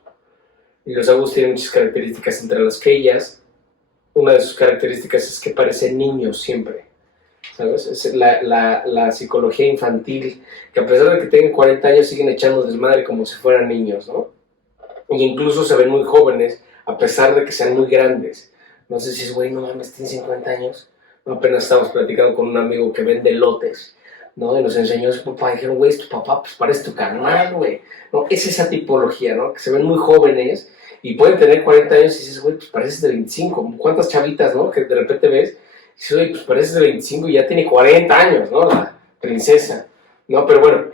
Y los agudos tienen muchas características, entre las que ellas, una de sus características es que parecen niños siempre, ¿sabes? Es la psicología infantil, que a pesar de que tengan 40 años siguen echando desmadre como si fueran niños, ¿no? Y incluso se ven muy jóvenes, a pesar de que sean muy grandes, No sé si es, güey, no mames, tiene 50 años. No, apenas estábamos platicando con un amigo que vende lotes, ¿no? Y nos enseñó a su papá. Dijeron, güey, es tu papá, pues parece tu carnal, güey. ¿No? Es esa tipología, ¿no? Que se ven muy jóvenes y pueden tener 40 años y dices, güey, pues pareces de 25. ¿Cuántas chavitas, no? Que de repente ves y dices, oye, pues pareces de 25 y ya tiene 40 años, ¿no? La princesa, ¿no? Pero bueno,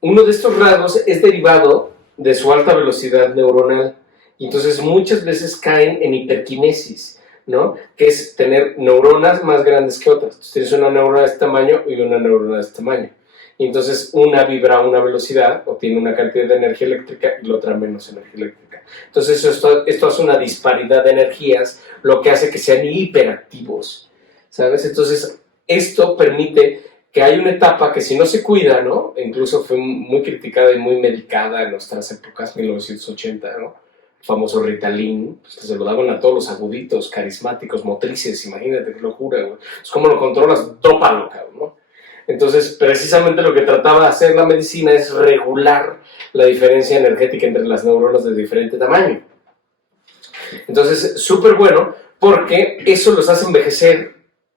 uno de estos rasgos es derivado de su alta velocidad neuronal. Y entonces muchas veces caen en hiperquinesis, ¿no? Que es tener neuronas más grandes que otras. Entonces tienes una neurona de este tamaño y una neurona de este tamaño. Y entonces una vibra a una velocidad o tiene una cantidad de energía eléctrica y la otra menos energía eléctrica. Entonces esto hace una disparidad de energías, lo que hace que sean hiperactivos, ¿sabes? Entonces esto permite que hay una etapa que si no se cuida, ¿no? Incluso fue muy criticada y muy medicada en nuestras épocas, 1980, ¿no? El famoso Ritalin, pues que se lo daban a todos los aguditos, carismáticos, motrices, imagínate qué locura, güey. Pues cómo lo controlas, dópalo, cabrón, ¿no? Entonces, precisamente lo que trataba de hacer la medicina es regular la diferencia energética entre las neuronas de diferente tamaño. Entonces, súper bueno, porque eso los hace envejecer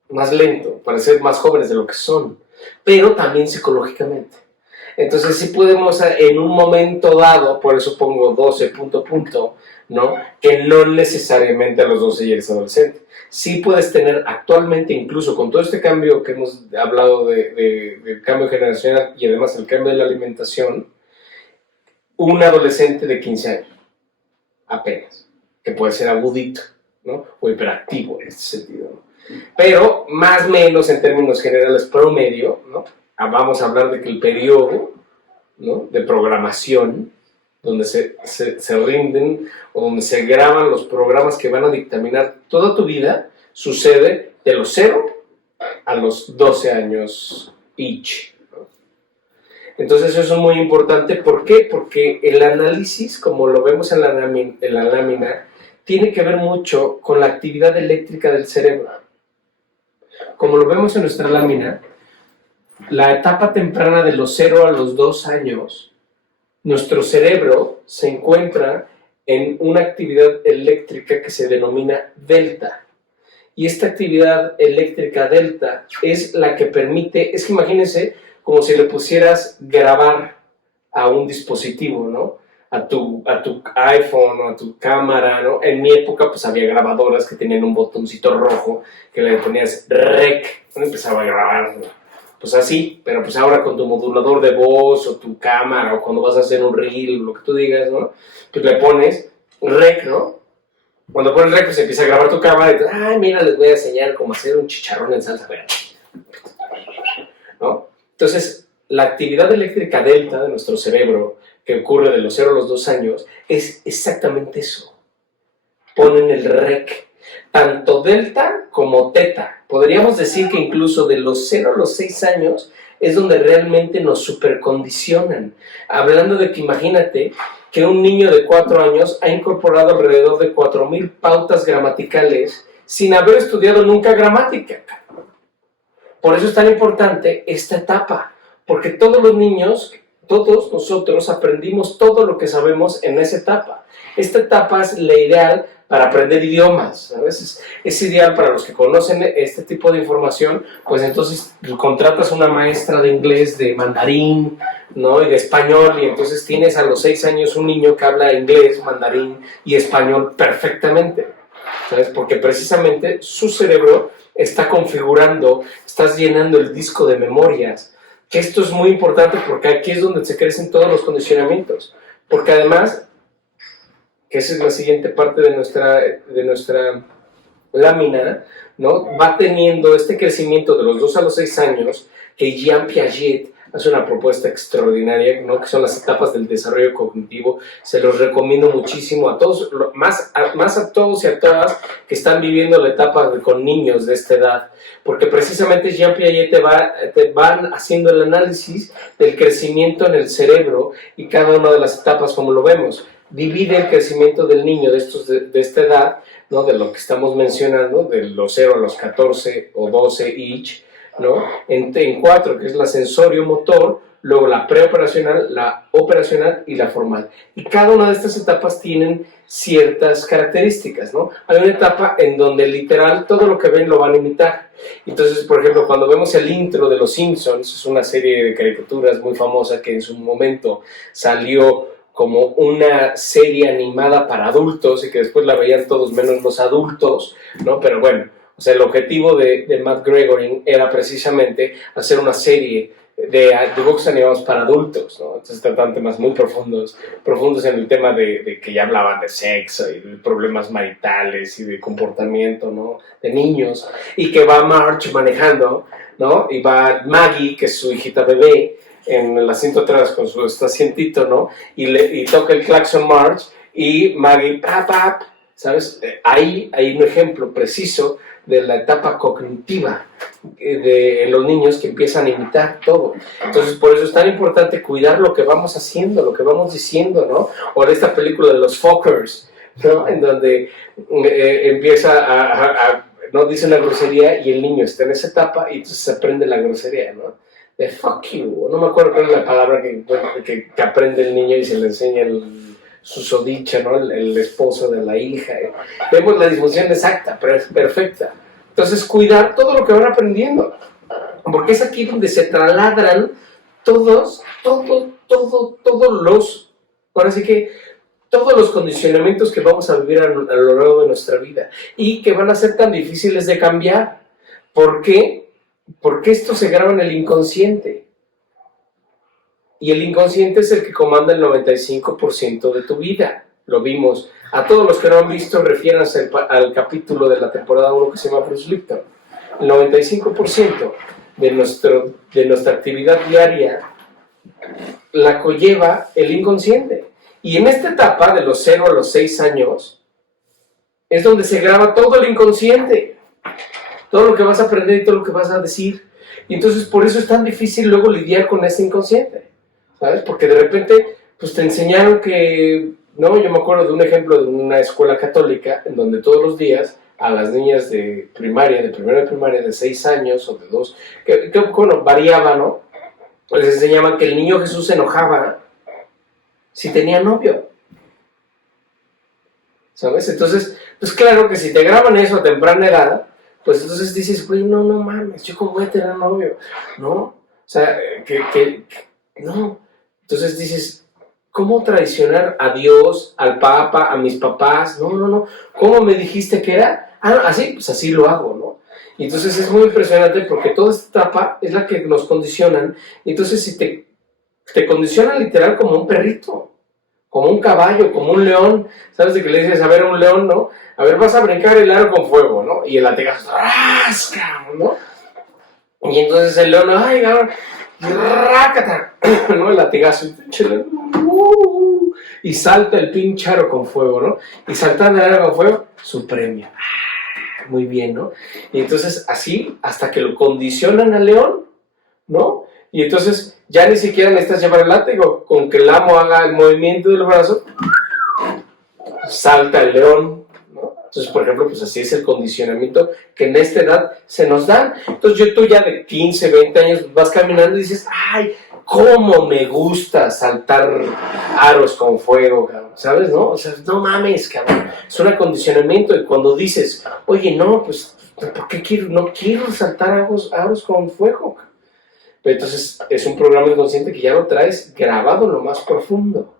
más lento, parecer más jóvenes de lo que son, pero también psicológicamente. Entonces sí podemos en un momento dado, por eso pongo 12 punto, ¿no? Que no necesariamente a los 12 ya eres adolescente. Sí puedes tener actualmente, incluso con todo este cambio que hemos hablado del cambio generacional y además el cambio de la alimentación, un adolescente de 15 años, apenas, que puede ser agudito, ¿no? O hiperactivo en este sentido, ¿no? Pero más o menos en términos generales promedio, ¿no? Vamos a hablar de que el periodo, ¿no? De programación, donde se rinden o donde se graban los programas que van a dictaminar toda tu vida, sucede de los 0 a los 12 años each, ¿no? Entonces eso es muy importante. ¿Por qué? Porque el análisis, como lo vemos en la lámina, tiene que ver mucho con la actividad eléctrica del cerebro. Como lo vemos en nuestra lámina, la etapa temprana de los 0 a los 2 años, nuestro cerebro se encuentra en una actividad eléctrica que se denomina delta. Y esta actividad eléctrica delta es la que permite, es que imagínense como si le pusieras grabar a un dispositivo, ¿no? A tu iPhone o a tu cámara, ¿no? En mi época pues había grabadoras que tenían un botoncito rojo que le ponías rec, ¿no? Empezaba a grabar, ¿no? Pues así, pero pues ahora con tu modulador de voz o tu cámara o cuando vas a hacer un reel, lo que tú digas, ¿no? Pues le pones rec, ¿no? Cuando pones rec pues empieza a grabar tu cámara y tú, ay, mira, les voy a enseñar cómo hacer un chicharrón en salsa verde, ¿no? Entonces, la actividad eléctrica delta de nuestro cerebro que ocurre de los 0 a los 2 años es exactamente eso. Ponen el rec, tanto delta como teta. Podríamos decir que incluso de los 0 a los 6 años es donde realmente nos supercondicionan. Hablando de que imagínate que un niño de 4 años ha incorporado alrededor de 4,000 pautas gramaticales sin haber estudiado nunca gramática. Por eso es tan importante esta etapa, porque todos los niños, todos nosotros aprendimos todo lo que sabemos en esa etapa. Esta etapa es la ideal para aprender idiomas, ¿sabes? Es ideal para los que conocen este tipo de información, pues entonces contratas una maestra de inglés, de mandarín, ¿no? Y de español, y entonces tienes a los 6 años un niño que habla inglés, mandarín y español perfectamente, ¿sabes? Porque precisamente su cerebro está configurando, estás llenando el disco de memorias, que esto es muy importante porque aquí es donde se crecen todos los condicionamientos, porque además, que esa es la siguiente parte de nuestra lámina, ¿no? Va teniendo este crecimiento de los 2 a los 6 años, que Jean Piaget hace una propuesta extraordinaria, ¿no? Que son las etapas del desarrollo cognitivo. Se los recomiendo muchísimo a todos, más a todos y a todas que están viviendo la etapa con niños de esta edad, porque precisamente Jean Piaget te van haciendo el análisis del crecimiento en el cerebro y cada una de las etapas como lo vemos. Divide el crecimiento del niño de esta edad, ¿no? De lo que estamos mencionando, de los 0 a los 14 o 12 each, ¿no? En 4, que es la sensorio-motor, luego la preoperacional, la operacional y la formal. Y cada una de estas etapas tienen ciertas características, ¿no? Hay una etapa en donde literal todo lo que ven lo van a imitar. Entonces, por ejemplo, cuando vemos el intro de Los Simpsons, es una serie de caricaturas muy famosa que en su momento salió como una serie animada para adultos y que después la veían todos menos los adultos, ¿no? Pero bueno, o sea, el objetivo de Matt Groening era precisamente hacer una serie de dibujos animados para adultos, ¿no? Entonces tratan temas muy profundos en el tema de que ya hablaban de sexo y de problemas maritales y de comportamiento, ¿no? De niños, y que va Marge manejando, ¿no? Y va Maggie, que es su hijita bebé, en el asiento atrás con su asientito, ¿no? Y toca el claxon Marge y Maggie, pap, pap, ¿sabes? Ahí hay un ejemplo preciso de la etapa cognitiva de los niños que empiezan a imitar todo. Entonces, por eso es tan importante cuidar lo que vamos haciendo, lo que vamos diciendo, ¿no? O en esta película de los Fockers, ¿no? En donde empieza no dice una grosería y el niño está en esa etapa y entonces aprende la grosería, ¿no? De fuck you, no me acuerdo cuál es la palabra que aprende el niño y se le enseña susodicha, ¿no? El esposo de la hija. Vemos la disfunción exacta, pero es perfecta. Entonces, cuidar todo lo que van aprendiendo, porque es aquí donde se taladran todos los, ahora sí que, todos los condicionamientos que vamos a vivir a lo largo de nuestra vida y que van a ser tan difíciles de cambiar. ¿Por qué? Porque esto se graba en el inconsciente. Y el inconsciente es el que comanda el 95% de tu vida. Lo vimos. A todos los que no han visto, refiéranse al capítulo de la temporada 1 que se llama Bruce Lipton. El 95% de nuestra actividad diaria la conlleva el inconsciente. Y en esta etapa, de los 0 a los 6 años, es donde se graba todo el inconsciente. Todo lo que vas a aprender y todo lo que vas a decir. Y entonces por eso es tan difícil luego lidiar con ese inconsciente, ¿sabes? Porque de repente pues te enseñaron que, no, yo me acuerdo de un ejemplo de una escuela católica en donde todos los días a las niñas de primaria, de primero de primaria, de 6 años o de 2, que bueno, variaba, ¿no? Les enseñaban que el niño Jesús se enojaba si tenía novio, ¿sabes? Entonces, pues claro que si te graban eso a temprana edad, pues entonces dices, güey, no mames, yo cómo voy a tener novio, ¿no? O sea, no. Entonces dices, ¿cómo traicionar a Dios, al Papa, a mis papás? No. ¿Cómo me dijiste que era? Así, pues así lo hago, ¿no? Y entonces es muy impresionante porque toda esta etapa es la que nos condicionan. Y entonces si te condicionan literal como un perrito, como un caballo, como un león, ¿sabes? De que le dices, a ver, un león, ¿no? A ver, vas a brincar el aro con fuego, ¿no? Y el latigazo, ¡rasca! ¿no? Y entonces el león, ¡ay, rácata! ¿no? El latigazo, y salta el pinche aro con fuego, ¿no? Y saltando el aro con fuego, su premio. Muy bien, ¿no? Y entonces así, hasta que lo condicionan al león, ¿no? Y entonces ya ni siquiera necesitas llevar el látigo, con que el amo haga el movimiento del brazo, salta el león, ¿no? Entonces, por ejemplo, pues así es el condicionamiento que en esta edad se nos dan. Entonces tú ya de 15, 20 años vas caminando y dices, ¡ay, cómo me gusta saltar aros con fuego, cabrón! ¿Sabes, no? O sea, no mames, cabrón. Es un acondicionamiento y cuando dices, oye, no, pues, ¿por qué no quiero saltar aros con fuego, cabrón? Pero entonces es un programa inconsciente que ya lo traes grabado en lo más profundo.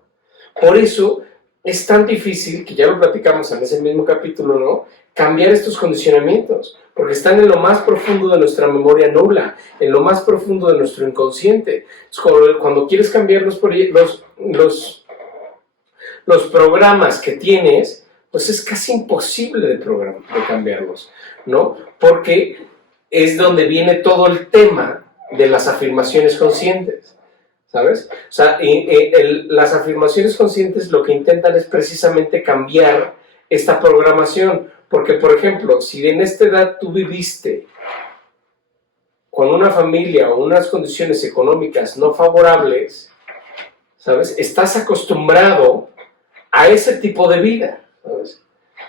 Por eso es tan difícil, que ya lo platicamos en ese mismo capítulo, ¿no? Cambiar estos condicionamientos, porque están en lo más profundo de nuestra memoria nula, en lo más profundo de nuestro inconsciente. Cuando quieres cambiar los programas que tienes, pues es casi imposible de cambiarlos, ¿no? Porque es donde viene todo el tema de las afirmaciones conscientes, ¿sabes? O sea, las afirmaciones conscientes lo que intentan es precisamente cambiar esta programación, porque, por ejemplo, si en esta edad tú viviste con una familia o unas condiciones económicas no favorables, ¿sabes? Estás acostumbrado a ese tipo de vida, ¿sabes?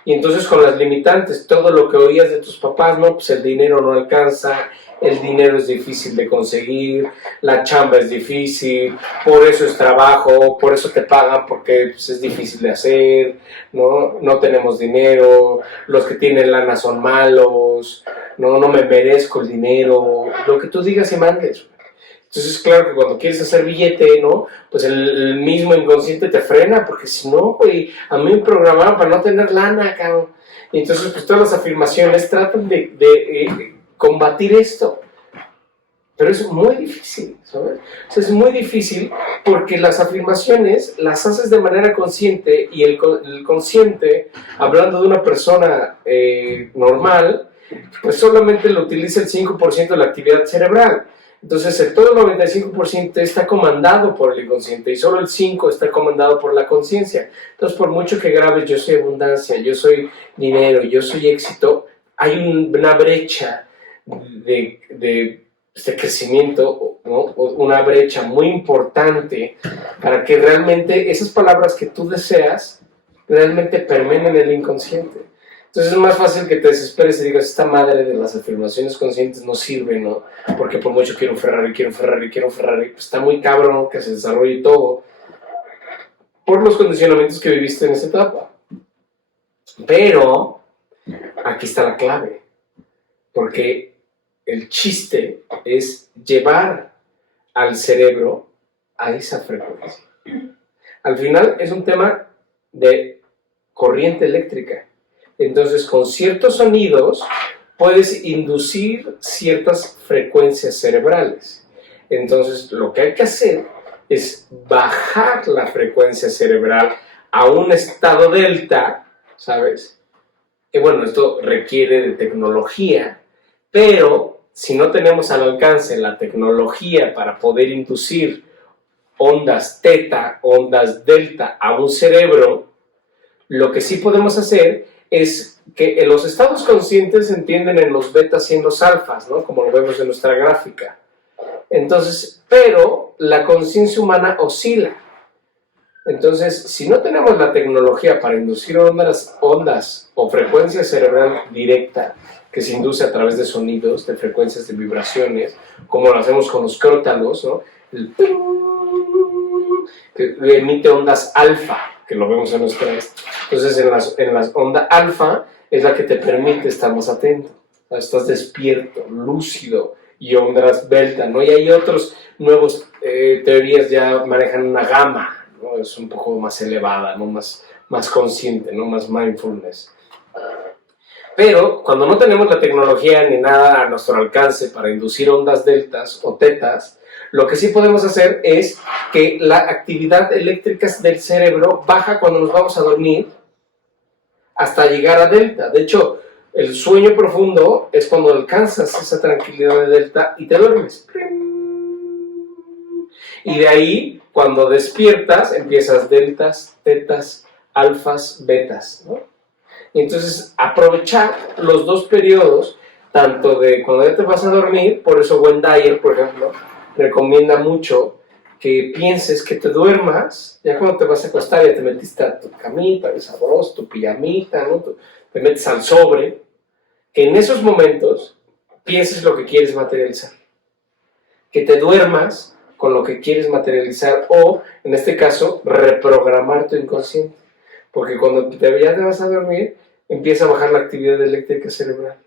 Y entonces con las limitantes, todo lo que oías de tus papás, no, pues el dinero no alcanza, el dinero es difícil de conseguir, la chamba es difícil, por eso es trabajo, por eso te pagan porque pues, es difícil de hacer, no tenemos dinero, los que tienen lana son malos, no me merezco el dinero, lo que tú digas y mandes. Entonces, claro que cuando quieres hacer billete, ¿no? Pues el mismo inconsciente te frena, porque si no, güey, a mí me programaron para no tener lana, cabrón. Y entonces, pues todas las afirmaciones tratan de combatir esto. Pero es muy difícil, ¿sabes? O sea, es muy difícil porque las afirmaciones las haces de manera consciente y el consciente, hablando de una persona normal, pues solamente lo utiliza el 5% de la actividad cerebral. Entonces, todo el 95% está comandado por el inconsciente y solo el 5% está comandado por la conciencia. Entonces, por mucho que grabes yo soy abundancia, yo soy dinero, yo soy éxito, hay una brecha de crecimiento, ¿no? Una brecha muy importante para que realmente esas palabras que tú deseas realmente permeen en el inconsciente. Entonces es más fácil que te desesperes y digas, esta madre de las afirmaciones conscientes no sirve, ¿no? Porque por mucho quiero un Ferrari, pues está muy cabrón que se desarrolle todo por los condicionamientos que viviste en esta etapa. Pero aquí está la clave, porque el chiste es llevar al cerebro a esa frecuencia. Al final es un tema de corriente eléctrica. Entonces, con ciertos sonidos puedes inducir ciertas frecuencias cerebrales. Entonces, lo que hay que hacer es bajar la frecuencia cerebral a un estado delta, ¿sabes? Que bueno, esto requiere de tecnología, pero si no tenemos al alcance la tecnología para poder inducir ondas teta, ondas delta a un cerebro, lo que sí podemos hacer es que los estados conscientes se entienden en los betas y en los alfas, ¿no? Como lo vemos en nuestra gráfica. Entonces, pero la conciencia humana oscila. Entonces, si no tenemos la tecnología para inducir ondas o frecuencia cerebral directa que se induce a través de sonidos, de frecuencias de vibraciones, como lo hacemos con los crótalos, ¿no? El que emite ondas alfa, que lo vemos en nuestra... Entonces, en las ondas alfa es la que te permite estar más atento. Estás despierto, lúcido y ondas delta, ¿no? Y hay otros nuevos teorías ya manejan una gama, ¿no? Es un poco más elevada, ¿no? Más consciente, ¿no? Más mindfulness. Pero cuando no tenemos la tecnología ni nada a nuestro alcance para inducir ondas deltas o tetas, lo que sí podemos hacer es que la actividad eléctrica del cerebro baja cuando nos vamos a dormir hasta llegar a delta. De hecho, el sueño profundo es cuando alcanzas esa tranquilidad de delta y te duermes. Y de ahí, cuando despiertas, empiezas deltas, tetas, alfas, betas, ¿no? Y entonces, aprovechar los dos periodos, tanto de cuando ya te vas a dormir, por eso Wayne Dyer, por ejemplo, recomienda mucho que pienses que te duermas, ya cuando te vas a acostar ya te metiste a tu camita, bien sabroso, tu pijamita, ¿no? Te metes al sobre, que en esos momentos pienses lo que quieres materializar, que te duermas con lo que quieres materializar o, en este caso, reprogramar tu inconsciente, porque cuando ya te vas a dormir, empieza a bajar la actividad eléctrica cerebral,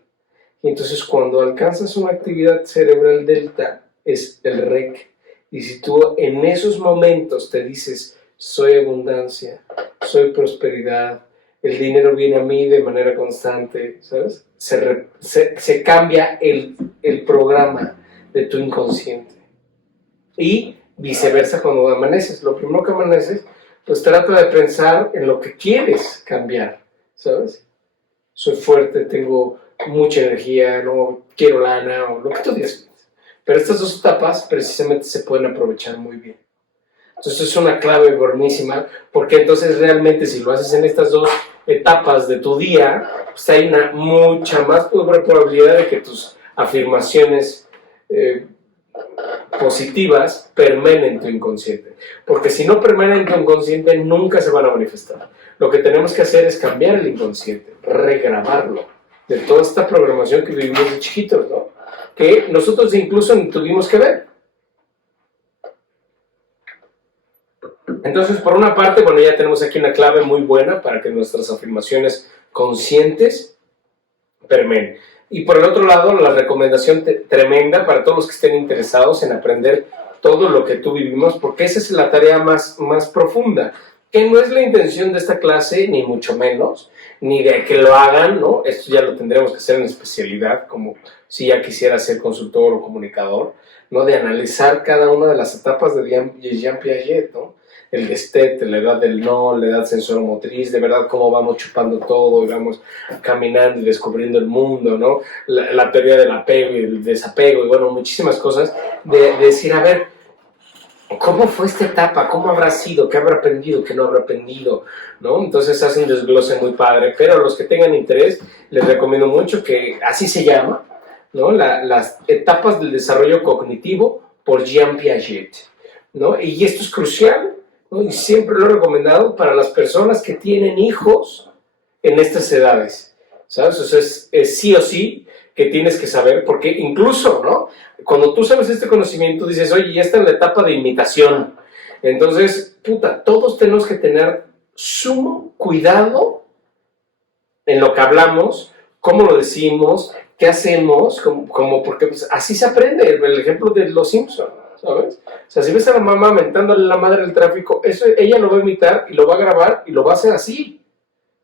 y entonces cuando alcanzas una actividad cerebral delta, es el REC. Y si tú en esos momentos te dices, soy abundancia, soy prosperidad, el dinero viene a mí de manera constante, ¿sabes? Se cambia el programa de tu inconsciente. Y viceversa cuando amaneces. Lo primero que amaneces, pues trata de pensar en lo que quieres cambiar, ¿sabes? Soy fuerte, tengo mucha energía, no quiero lana, o lo que tú digas. Pero estas dos etapas precisamente se pueden aprovechar muy bien. Entonces es una clave buenísima, porque entonces realmente si lo haces en estas dos etapas de tu día, pues hay una mucha más probabilidad de que tus afirmaciones positivas permeen en tu inconsciente. Porque si no permeen en tu inconsciente, nunca se van a manifestar. Lo que tenemos que hacer es cambiar el inconsciente, regrabarlo de toda esta programación que vivimos de chiquitos, ¿no? Que nosotros incluso tuvimos que ver. Entonces, por una parte, bueno, ya tenemos aquí una clave muy buena para que nuestras afirmaciones conscientes permeen. Y por el otro lado, la recomendación tremenda para todos los que estén interesados en aprender todo lo que tú vivimos, porque esa es la tarea más profunda, que no es la intención de esta clase, ni mucho menos, ni de que lo hagan, ¿no? Esto ya lo tendremos que hacer en especialidad, como si ya quisiera ser consultor o comunicador, ¿no? De analizar cada una de las etapas de Jean Piaget, ¿no? El Gestalt, la edad del no, la edad sensoromotriz, de verdad cómo vamos chupando todo y vamos caminando y descubriendo el mundo, ¿no? La teoría del apego y el desapego y bueno, muchísimas cosas, de decir, a ver, ¿cómo fue esta etapa? ¿Cómo habrá sido? ¿Qué habrá aprendido? ¿Qué no habrá aprendido? ¿No? Entonces hace un desglose muy padre, pero a los que tengan interés les recomiendo mucho que así se llama, ¿no? Las etapas del desarrollo cognitivo por Jean Piaget, ¿no? Y esto es crucial, ¿no? Y siempre lo he recomendado para las personas que tienen hijos en estas edades, ¿sabes? O sea, es sí o sí que tienes que saber, porque incluso, ¿no? Cuando tú sabes este conocimiento, dices, oye, ya está en la etapa de imitación. Entonces, puta, todos tenemos que tener sumo cuidado en lo que hablamos, cómo lo decimos, qué hacemos, porque pues, así se aprende, el ejemplo de los Simpsons, ¿sabes? O sea, si ves a la mamá mentándole la madre del tráfico, eso ella lo va a imitar y lo va a grabar y lo va a hacer así,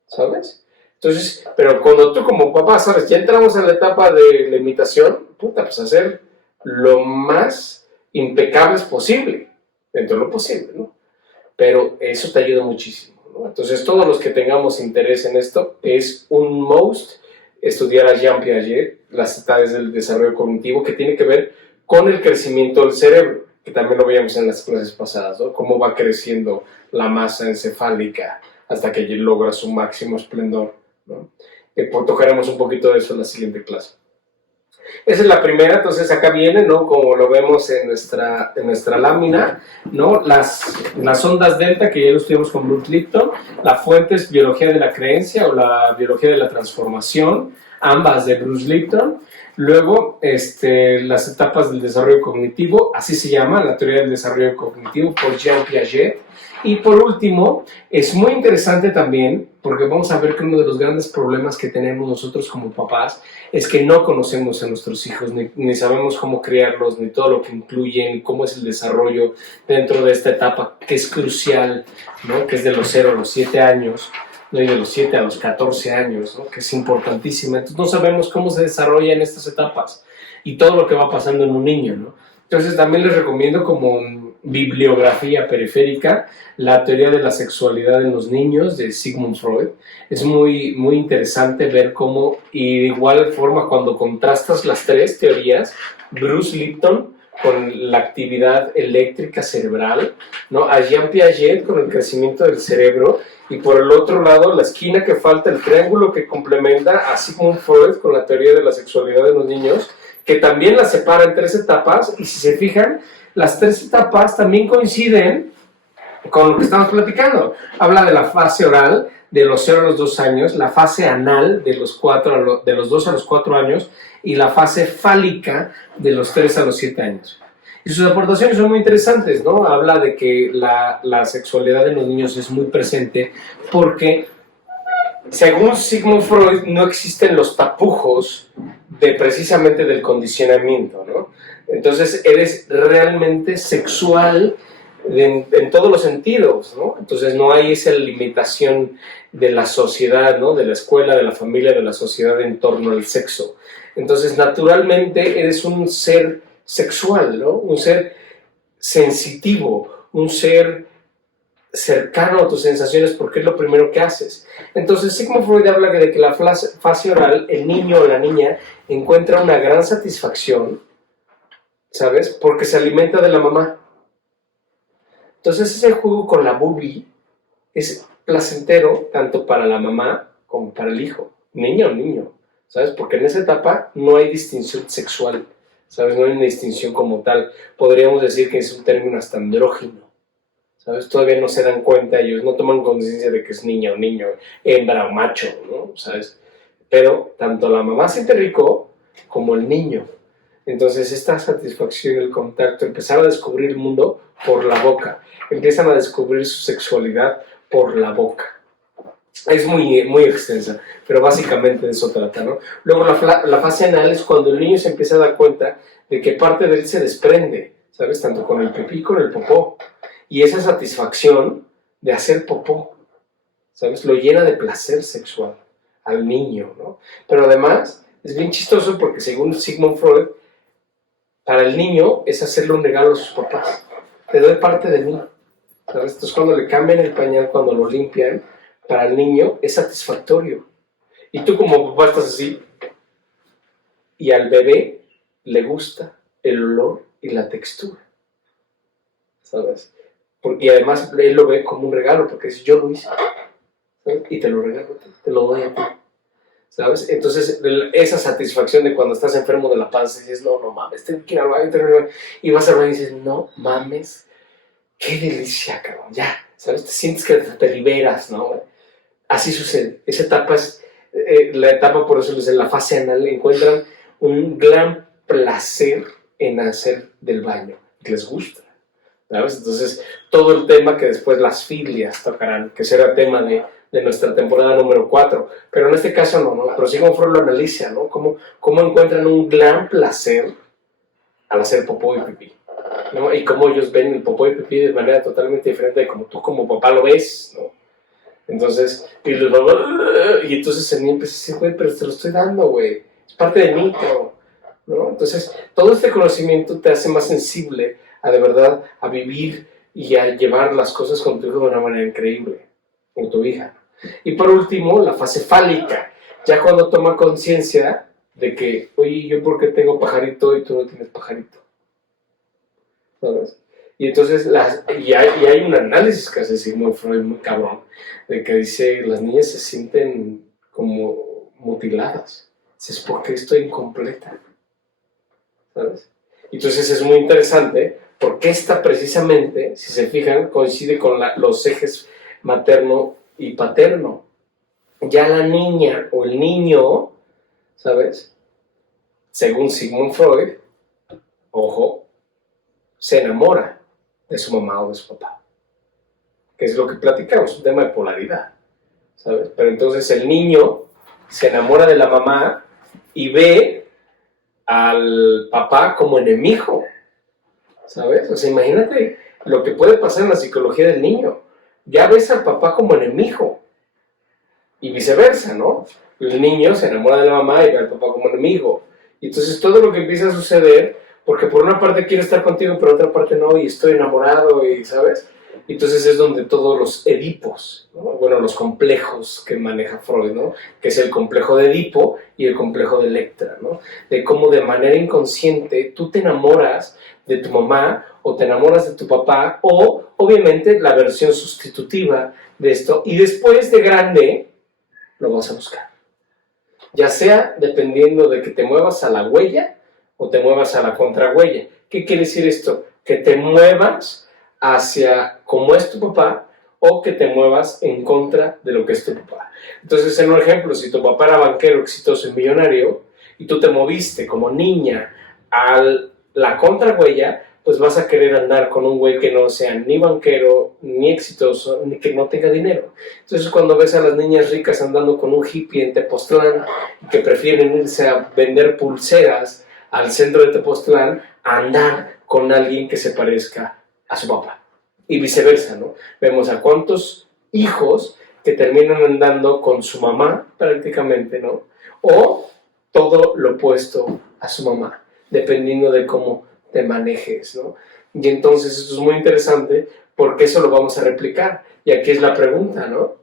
¿sabes? Entonces, pero cuando tú como papá, ¿sabes? Ya entramos en la etapa de la imitación, puta, pues hacer lo más impecables posible, dentro de lo posible, ¿no? Pero eso te ayuda muchísimo, ¿no? Entonces, todos los que tengamos interés en esto, es un must estudiar a Jean Piaget, las etapas del desarrollo cognitivo, que tiene que ver con el crecimiento del cerebro, que también lo veíamos en las clases pasadas, ¿no? Cómo va creciendo la masa encefálica hasta que logra su máximo esplendor, ¿no? Tocaremos un poquito de eso en la siguiente clase. Esa es la primera, entonces acá viene, ¿no? Como lo vemos en nuestra lámina, ¿no? Las ondas delta, que ya lo estudiamos con Bruce Lipton, la fuente es biología de la creencia o la biología de la transformación, ambas de Bruce Lipton. Luego, las etapas del desarrollo cognitivo, así se llama, la teoría del desarrollo cognitivo por Jean Piaget. Y por último, es muy interesante también, porque vamos a ver que uno de los grandes problemas que tenemos nosotros como papás es que no conocemos a nuestros hijos, ni sabemos cómo criarlos, ni todo lo que incluyen, cómo es el desarrollo dentro de esta etapa que es crucial, ¿no? Que es de los 0 a los 7 años, ¿no? Y de los 7 a los 14 años, ¿no? Que es importantísima. Entonces no sabemos cómo se desarrolla en estas etapas y todo lo que va pasando en un niño, ¿no? Entonces también les recomiendo como bibliografía periférica la teoría de la sexualidad en los niños de Sigmund Freud. Es muy, muy interesante ver cómo, y de igual forma cuando contrastas las tres teorías, Bruce Lipton con la actividad eléctrica cerebral, ¿no? A Jean Piaget con el crecimiento del cerebro, y por el otro lado la esquina que falta, el triángulo que complementa a Sigmund Freud con la teoría de la sexualidad de los niños, que también la separa en 3 etapas, y si se fijan, las 3 etapas también coinciden con lo que estamos platicando. Habla de la fase oral de los 0 a los 2 años, la fase anal de los 2 a los 4 años y la fase fálica de los 3 a los 7 años. Y sus aportaciones son muy interesantes, ¿no? Habla de que la sexualidad de los niños es muy presente porque, según Sigmund Freud, no existen los tapujos precisamente del condicionamiento, ¿no? Entonces eres realmente sexual en todos los sentidos, ¿no? Entonces no hay esa limitación de la sociedad, ¿no? De la escuela, de la familia, de la sociedad en torno al sexo. Entonces naturalmente eres un ser sexual, ¿no? Un ser sensitivo, un ser cercano a tus sensaciones porque es lo primero que haces. Entonces Sigmund Freud habla de que la fase oral, el niño o la niña encuentra una gran satisfacción, ¿sabes? Porque se alimenta de la mamá. Entonces ese juego con la boobie es placentero tanto para la mamá como para el hijo, niña o niño, ¿sabes? Porque en esa etapa no hay distinción sexual, ¿sabes? No hay una distinción como tal. Podríamos decir que es un término hasta andrógino, ¿sabes? Todavía no se dan cuenta, ellos no toman conciencia de que es niña o niño, hembra o macho, ¿no? ¿Sabes? Pero tanto la mamá siente rico como el niño. Entonces esta satisfacción, el contacto, empezar a descubrir el mundo por la boca. Empiezan a descubrir su sexualidad por la boca. Es muy, muy extensa, pero básicamente de eso trata, ¿no? Luego la fase anal es cuando el niño se empieza a dar cuenta de que parte de él se desprende, ¿sabes? Tanto con el pipí como con el popó. Y esa satisfacción de hacer popó, ¿sabes? Lo llena de placer sexual al niño, ¿no? Pero además es bien chistoso porque según Sigmund Freud, para el niño es hacerle un regalo a sus papás. Te doy parte de mí, ¿sabes? Entonces cuando le cambian el pañal, cuando lo limpian, para el niño es satisfactorio. Y tú como papá estás así, y al bebé le gusta el olor y la textura, ¿sabes? Y además él lo ve como un regalo, porque dice, yo lo hice, ¿sabes? Y te lo regalo a ti, te lo doy a ti, ¿sabes? Entonces esa satisfacción de cuando estás enfermo de la panza y dices, no mames, tengo que ir al baño, y vas al baño y dices, no mames, qué delicia, cabrón, ya, ¿sabes? Te sientes que te liberas, ¿no? Así sucede. Esa etapa es la etapa, por eso en la fase anal encuentran un gran placer en hacer del baño. Les gusta, ¿sabes? Entonces, todo el tema que después las filias tocarán, que será tema de nuestra temporada número 4. Pero en este caso no. Pero Sigmund Freud lo analiza, ¿no? Cómo encuentran un gran placer al hacer popó y pipí, ¿no? Y cómo ellos ven el popó y pipí de manera totalmente diferente de como tú como papá lo ves, ¿no? Entonces, y entonces el niño empieza a decir, güey, pero te lo estoy dando, güey, es parte de mí, ¿no? Entonces, todo este conocimiento te hace más sensible a de verdad, a vivir y a llevar las cosas con tu hijo de una manera increíble, con tu hija. Y por último, la fase fálica, ya cuando toma conciencia de que, oye, ¿yo por qué tengo pajarito y tú no tienes pajarito? ¿Sabes? Y entonces hay un análisis que hace Sigmund Freud muy cabrón, de que dice, las niñas se sienten como mutiladas. Es porque estoy incompleta, ¿sabes? Entonces es muy interesante porque esta precisamente, si se fijan, coincide con los ejes materno y paterno. Ya la niña o el niño, ¿sabes? Según Sigmund Freud, ojo, se enamora de su mamá o de su papá, que es lo que platicamos, un tema de polaridad, ¿sabes? Pero entonces el niño se enamora de la mamá y ve al papá como enemigo, ¿sabes? O sea, imagínate lo que puede pasar en la psicología del niño. Ya ves al papá como enemigo y viceversa, ¿no? El niño se enamora de la mamá y ve al papá como enemigo. Y entonces todo lo que empieza a suceder, porque por una parte quiero estar contigo, pero por otra parte no, y estoy enamorado, y ¿sabes? Entonces es donde todos los Edipos, ¿no? Bueno, los complejos que maneja Freud, ¿no? Que es el complejo de Edipo y el complejo de Electra, ¿no? De cómo de manera inconsciente tú te enamoras de tu mamá o te enamoras de tu papá, o obviamente la versión sustitutiva de esto, y después de grande lo vas a buscar. Ya sea dependiendo de que te muevas a la huella o te muevas a la contrahuella. ¿Qué quiere decir esto? Que te muevas hacia cómo es tu papá o que te muevas en contra de lo que es tu papá. Entonces, en un ejemplo, si tu papá era banquero exitoso y millonario y tú te moviste como niña a la contrahuella, pues vas a querer andar con un güey que no sea ni banquero, ni exitoso, ni que no tenga dinero. Entonces cuando ves a las niñas ricas andando con un hippie en Tepoztlán, que prefieren irse a vender pulseras al centro de Tepoztlán, a andar con alguien que se parezca a su papá. Y viceversa, ¿no? Vemos a cuántos hijos que terminan andando con su mamá, prácticamente, ¿no? O todo lo opuesto a su mamá, dependiendo de cómo te manejes, ¿no? Y entonces esto es muy interesante porque eso lo vamos a replicar. Y aquí es la pregunta, ¿no?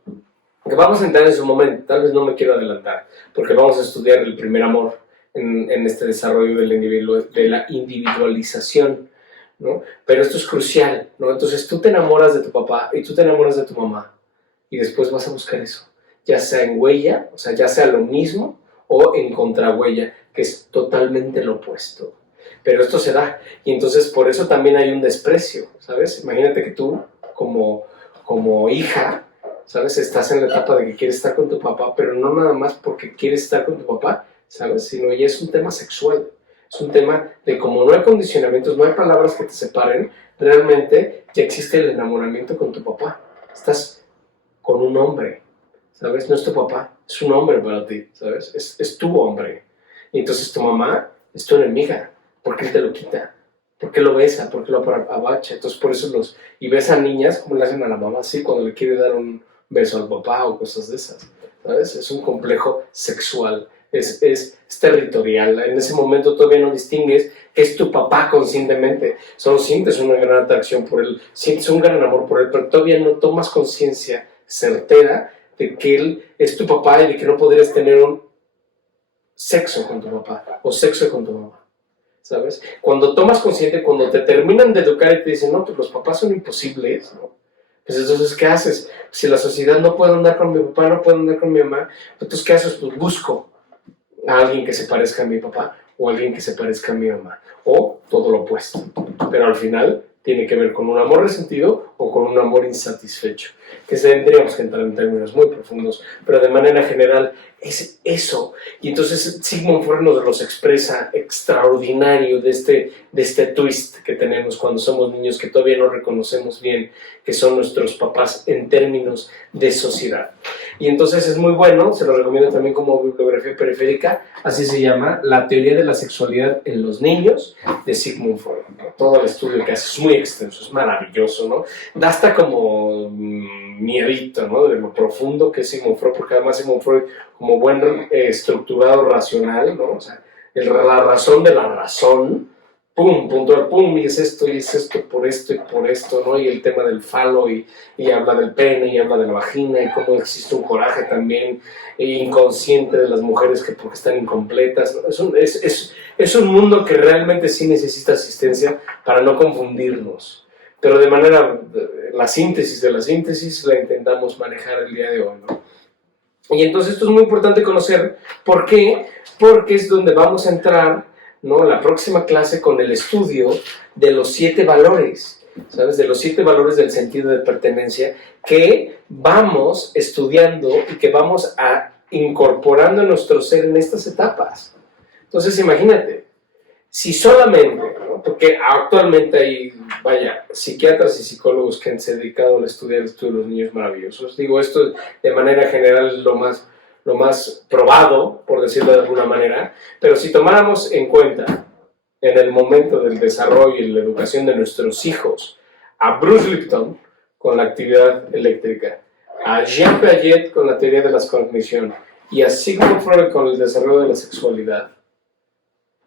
Que vamos a entrar en su momento, tal vez no me quiero adelantar, porque vamos a estudiar el primer amor en este desarrollo de la individualización, ¿no? Pero esto es crucial, ¿no? Entonces tú te enamoras de tu papá y tú te enamoras de tu mamá y después vas a buscar eso, ya sea en huella, o sea, ya sea lo mismo o en contrahuella, que es totalmente lo opuesto. pero esto se da. Y entonces por eso también hay un desprecio, ¿sabes? Imagínate que tú, como hija, ¿sabes? Estás en la etapa de que quieres estar con tu papá, pero no nada más porque quieres estar con tu papá, ¿sabes? Sino ya es un tema sexual. Es un tema de como no hay condicionamientos, no hay palabras que te separen, realmente ya existe el enamoramiento con tu papá. Estás con un hombre, ¿sabes? No es tu papá, es un hombre para ti, ¿sabes? Es tu hombre. Y entonces tu mamá es tu enemiga. ¿Por qué te lo quita? ¿Por qué lo besa? ¿Por qué lo abacha? Entonces por eso y ves a niñas como le hacen a la mamá así cuando le quiere dar un beso al papá o cosas de esas, ¿sabes? Es un complejo sexual. Es territorial. En ese momento todavía no distingues que es tu papá conscientemente. Solo sientes una gran atracción por él, sientes un gran amor por él, pero todavía no tomas conciencia certera de que él es tu papá y de que no podrías tener un sexo con tu papá o sexo con tu mamá, ¿sabes? Cuando tomas conciencia, cuando te terminan de educar y te dicen, no, pues los papás son imposibles, ¿no? Pues entonces, ¿qué haces? Si la sociedad no puede andar con mi papá, no puede andar con mi mamá, entonces, ¿qué haces? Pues busco a alguien que se parezca a mi papá o alguien que se parezca a mi mamá, o todo lo opuesto. Pero al final tiene que ver con un amor resentido o con un amor insatisfecho, que tendríamos que entrar en términos muy profundos, pero de manera general es eso. Y entonces Sigmund Freud nos los expresa extraordinario de este twist que tenemos cuando somos niños, que todavía no reconocemos bien que son nuestros papás en términos de sociedad. Y entonces es muy bueno, se lo recomiendo también como bibliografía periférica, así se llama, La teoría de la sexualidad en los niños, de Sigmund Freud, ¿no? Todo el estudio que hace es muy extenso, es maravilloso, ¿no? Da hasta como miedito, ¿no? De lo profundo que es Sigmund Freud, porque además Sigmund Freud, como buen estructurado racional, ¿no? O sea, la razón de la razón, pum, puntual, pum, y es esto por esto y por esto, ¿no? Y el tema del falo, y habla del pene, y habla de la vagina, y cómo existe un coraje también inconsciente de las mujeres que porque están incompletas, ¿no? Es un mundo que realmente sí necesita asistencia para no confundirnos, pero de manera, la síntesis de la síntesis la intentamos manejar el día de hoy, ¿no? Y entonces esto es muy importante conocer. ¿Por qué? Porque es donde vamos a entrar, ¿no?, la próxima clase con el estudio de los 7 valores, ¿sabes? De los 7 valores del sentido de pertenencia que vamos estudiando y que vamos incorporando en nuestro ser en estas etapas. Entonces imagínate, si solamente, ¿no?, porque actualmente hay, psiquiatras y psicólogos que han se dedicado a estudiar el estudio de los niños maravillosos. Digo, esto de manera general es lo más probado, por decirlo de alguna manera, pero si tomáramos en cuenta en el momento del desarrollo y la educación de nuestros hijos a Bruce Lipton con la actividad eléctrica, a Jean Piaget con la teoría de la cognición y a Sigmund Freud con el desarrollo de la sexualidad,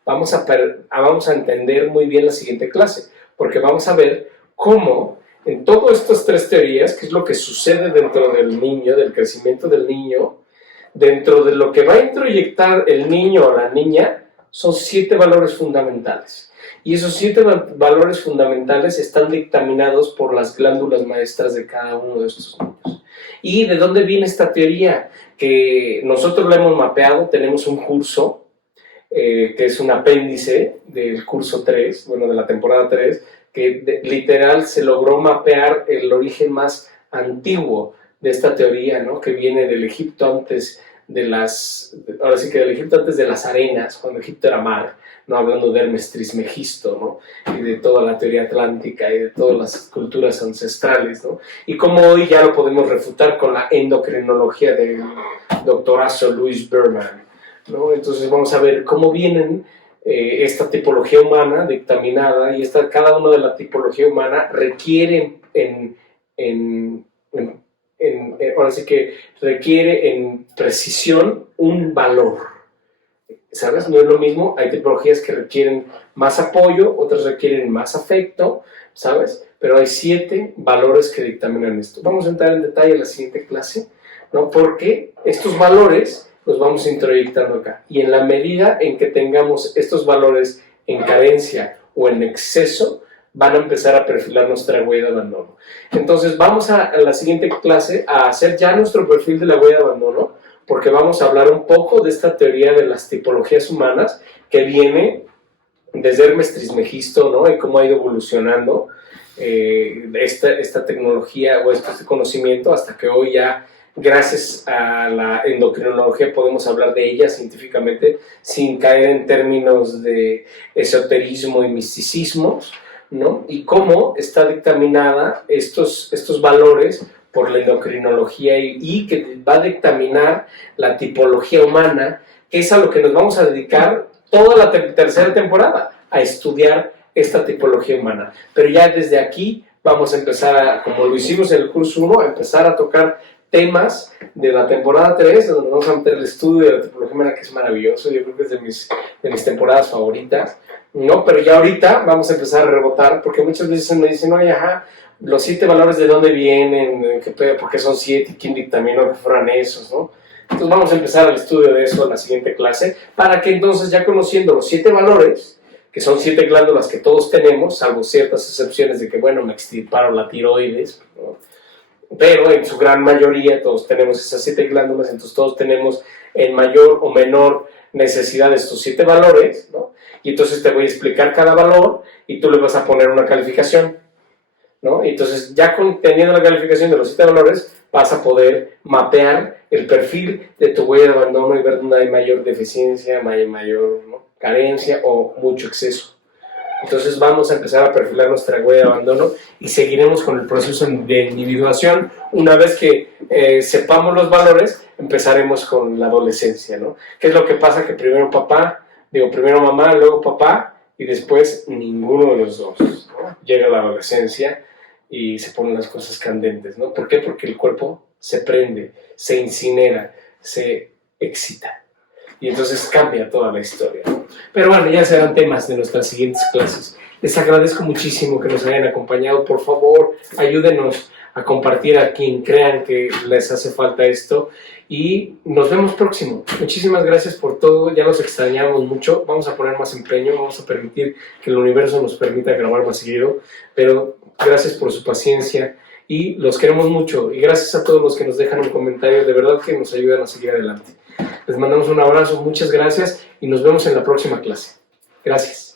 vamos a entender muy bien la siguiente clase, porque vamos a ver cómo en todas estas 3 teorías, qué es lo que sucede dentro del niño, del crecimiento del niño, dentro de lo que va a introyectar el niño o la niña, son 7 valores fundamentales. Y esos 7 valores fundamentales están dictaminados por las glándulas maestras de cada uno de estos niños. ¿Y de dónde viene esta teoría? Que nosotros la hemos mapeado, tenemos un curso, que es un apéndice del curso 3, bueno, de la temporada 3, que literal se logró mapear el origen más antiguo de esta teoría, ¿no?, que viene del Egipto antes de del Egipto antes de las arenas, cuando Egipto era mar, no hablando de Hermes Trismegisto, ¿no?, y de toda la teoría atlántica y de todas las culturas ancestrales, ¿no?, y como hoy ya lo podemos refutar con la endocrinología del doctorazo Louis Berman, ¿no? Entonces vamos a ver cómo vienen esta tipología humana dictaminada, y cada una de la tipología humana requiere ahora sí que requiere en precisión un valor, ¿sabes? No es lo mismo, hay tipologías que requieren más apoyo, otras requieren más afecto, ¿sabes? Pero hay 7 valores que dictaminan esto. Vamos a entrar en detalle en la siguiente clase, ¿no?, porque estos valores los vamos introyectando acá, y en la medida en que tengamos estos valores en carencia o en exceso, van a empezar a perfilar nuestra huella de abandono. Entonces vamos a la siguiente clase a hacer ya nuestro perfil de la huella de abandono, porque vamos a hablar un poco de esta teoría de las tipologías humanas que viene desde Hermes Trismegisto, ¿no? Y cómo ha ido evolucionando esta tecnología o este conocimiento hasta que hoy ya, gracias a la endocrinología, podemos hablar de ella científicamente sin caer en términos de esoterismo y misticismo, ¿no? Y cómo está dictaminada estos valores por la endocrinología y que va a dictaminar la tipología humana, que es a lo que nos vamos a dedicar toda la tercera temporada, a estudiar esta tipología humana. Pero ya desde aquí vamos a empezar, como lo hicimos en el curso 1, a empezar a tocar temas de la temporada 3, donde vamos a meter el estudio de la tipología humana, que es maravilloso. Yo creo que es de mis temporadas favoritas, ¿no? Pero ya ahorita vamos a empezar a rebotar, porque muchas veces me dicen, oye, ajá, los 7 valores, ¿de dónde vienen? ¿Por qué son 7? ¿Quién dictaminó que fueran esos, no? Entonces vamos a empezar el estudio de eso en la siguiente clase, para que entonces, ya conociendo los 7 valores, que son 7 glándulas que todos tenemos, salvo ciertas excepciones de que, bueno, me extirparon la tiroides, ¿no? Pero en su gran mayoría todos tenemos esas 7 glándulas, entonces todos tenemos en mayor o menor necesidad de estos 7 valores, ¿no? Y entonces te voy a explicar cada valor y tú le vas a poner una calificación, ¿no? Y entonces ya teniendo la calificación de los 7 valores, vas a poder mapear el perfil de tu huella de abandono y ver dónde hay mayor deficiencia, mayor, ¿no?, carencia o mucho exceso. Entonces vamos a empezar a perfilar nuestra huella de abandono y seguiremos con el proceso de individuación. Una vez que sepamos los valores, empezaremos con la adolescencia, ¿no? ¿Qué es lo que pasa? Que primero mamá, luego papá, y después ninguno de los dos, ¿no? Llega la adolescencia y se ponen las cosas candentes, ¿no? ¿Por qué? Porque el cuerpo se prende, se incinera, se excita. Y entonces cambia toda la historia, ¿no? Pero bueno, ya serán temas de nuestras siguientes clases. Les agradezco muchísimo que nos hayan acompañado. Por favor, ayúdenos a compartir a quien crean que les hace falta esto. Y nos vemos próximo. Muchísimas gracias por todo. Ya los extrañamos mucho. Vamos a poner más empeño. Vamos a permitir que el universo nos permita grabar más seguido. Pero gracias por su paciencia. Y los queremos mucho. Y gracias a todos los que nos dejan un comentario. De verdad que nos ayudan a seguir adelante. Les mandamos un abrazo, muchas gracias y nos vemos en la próxima clase. Gracias.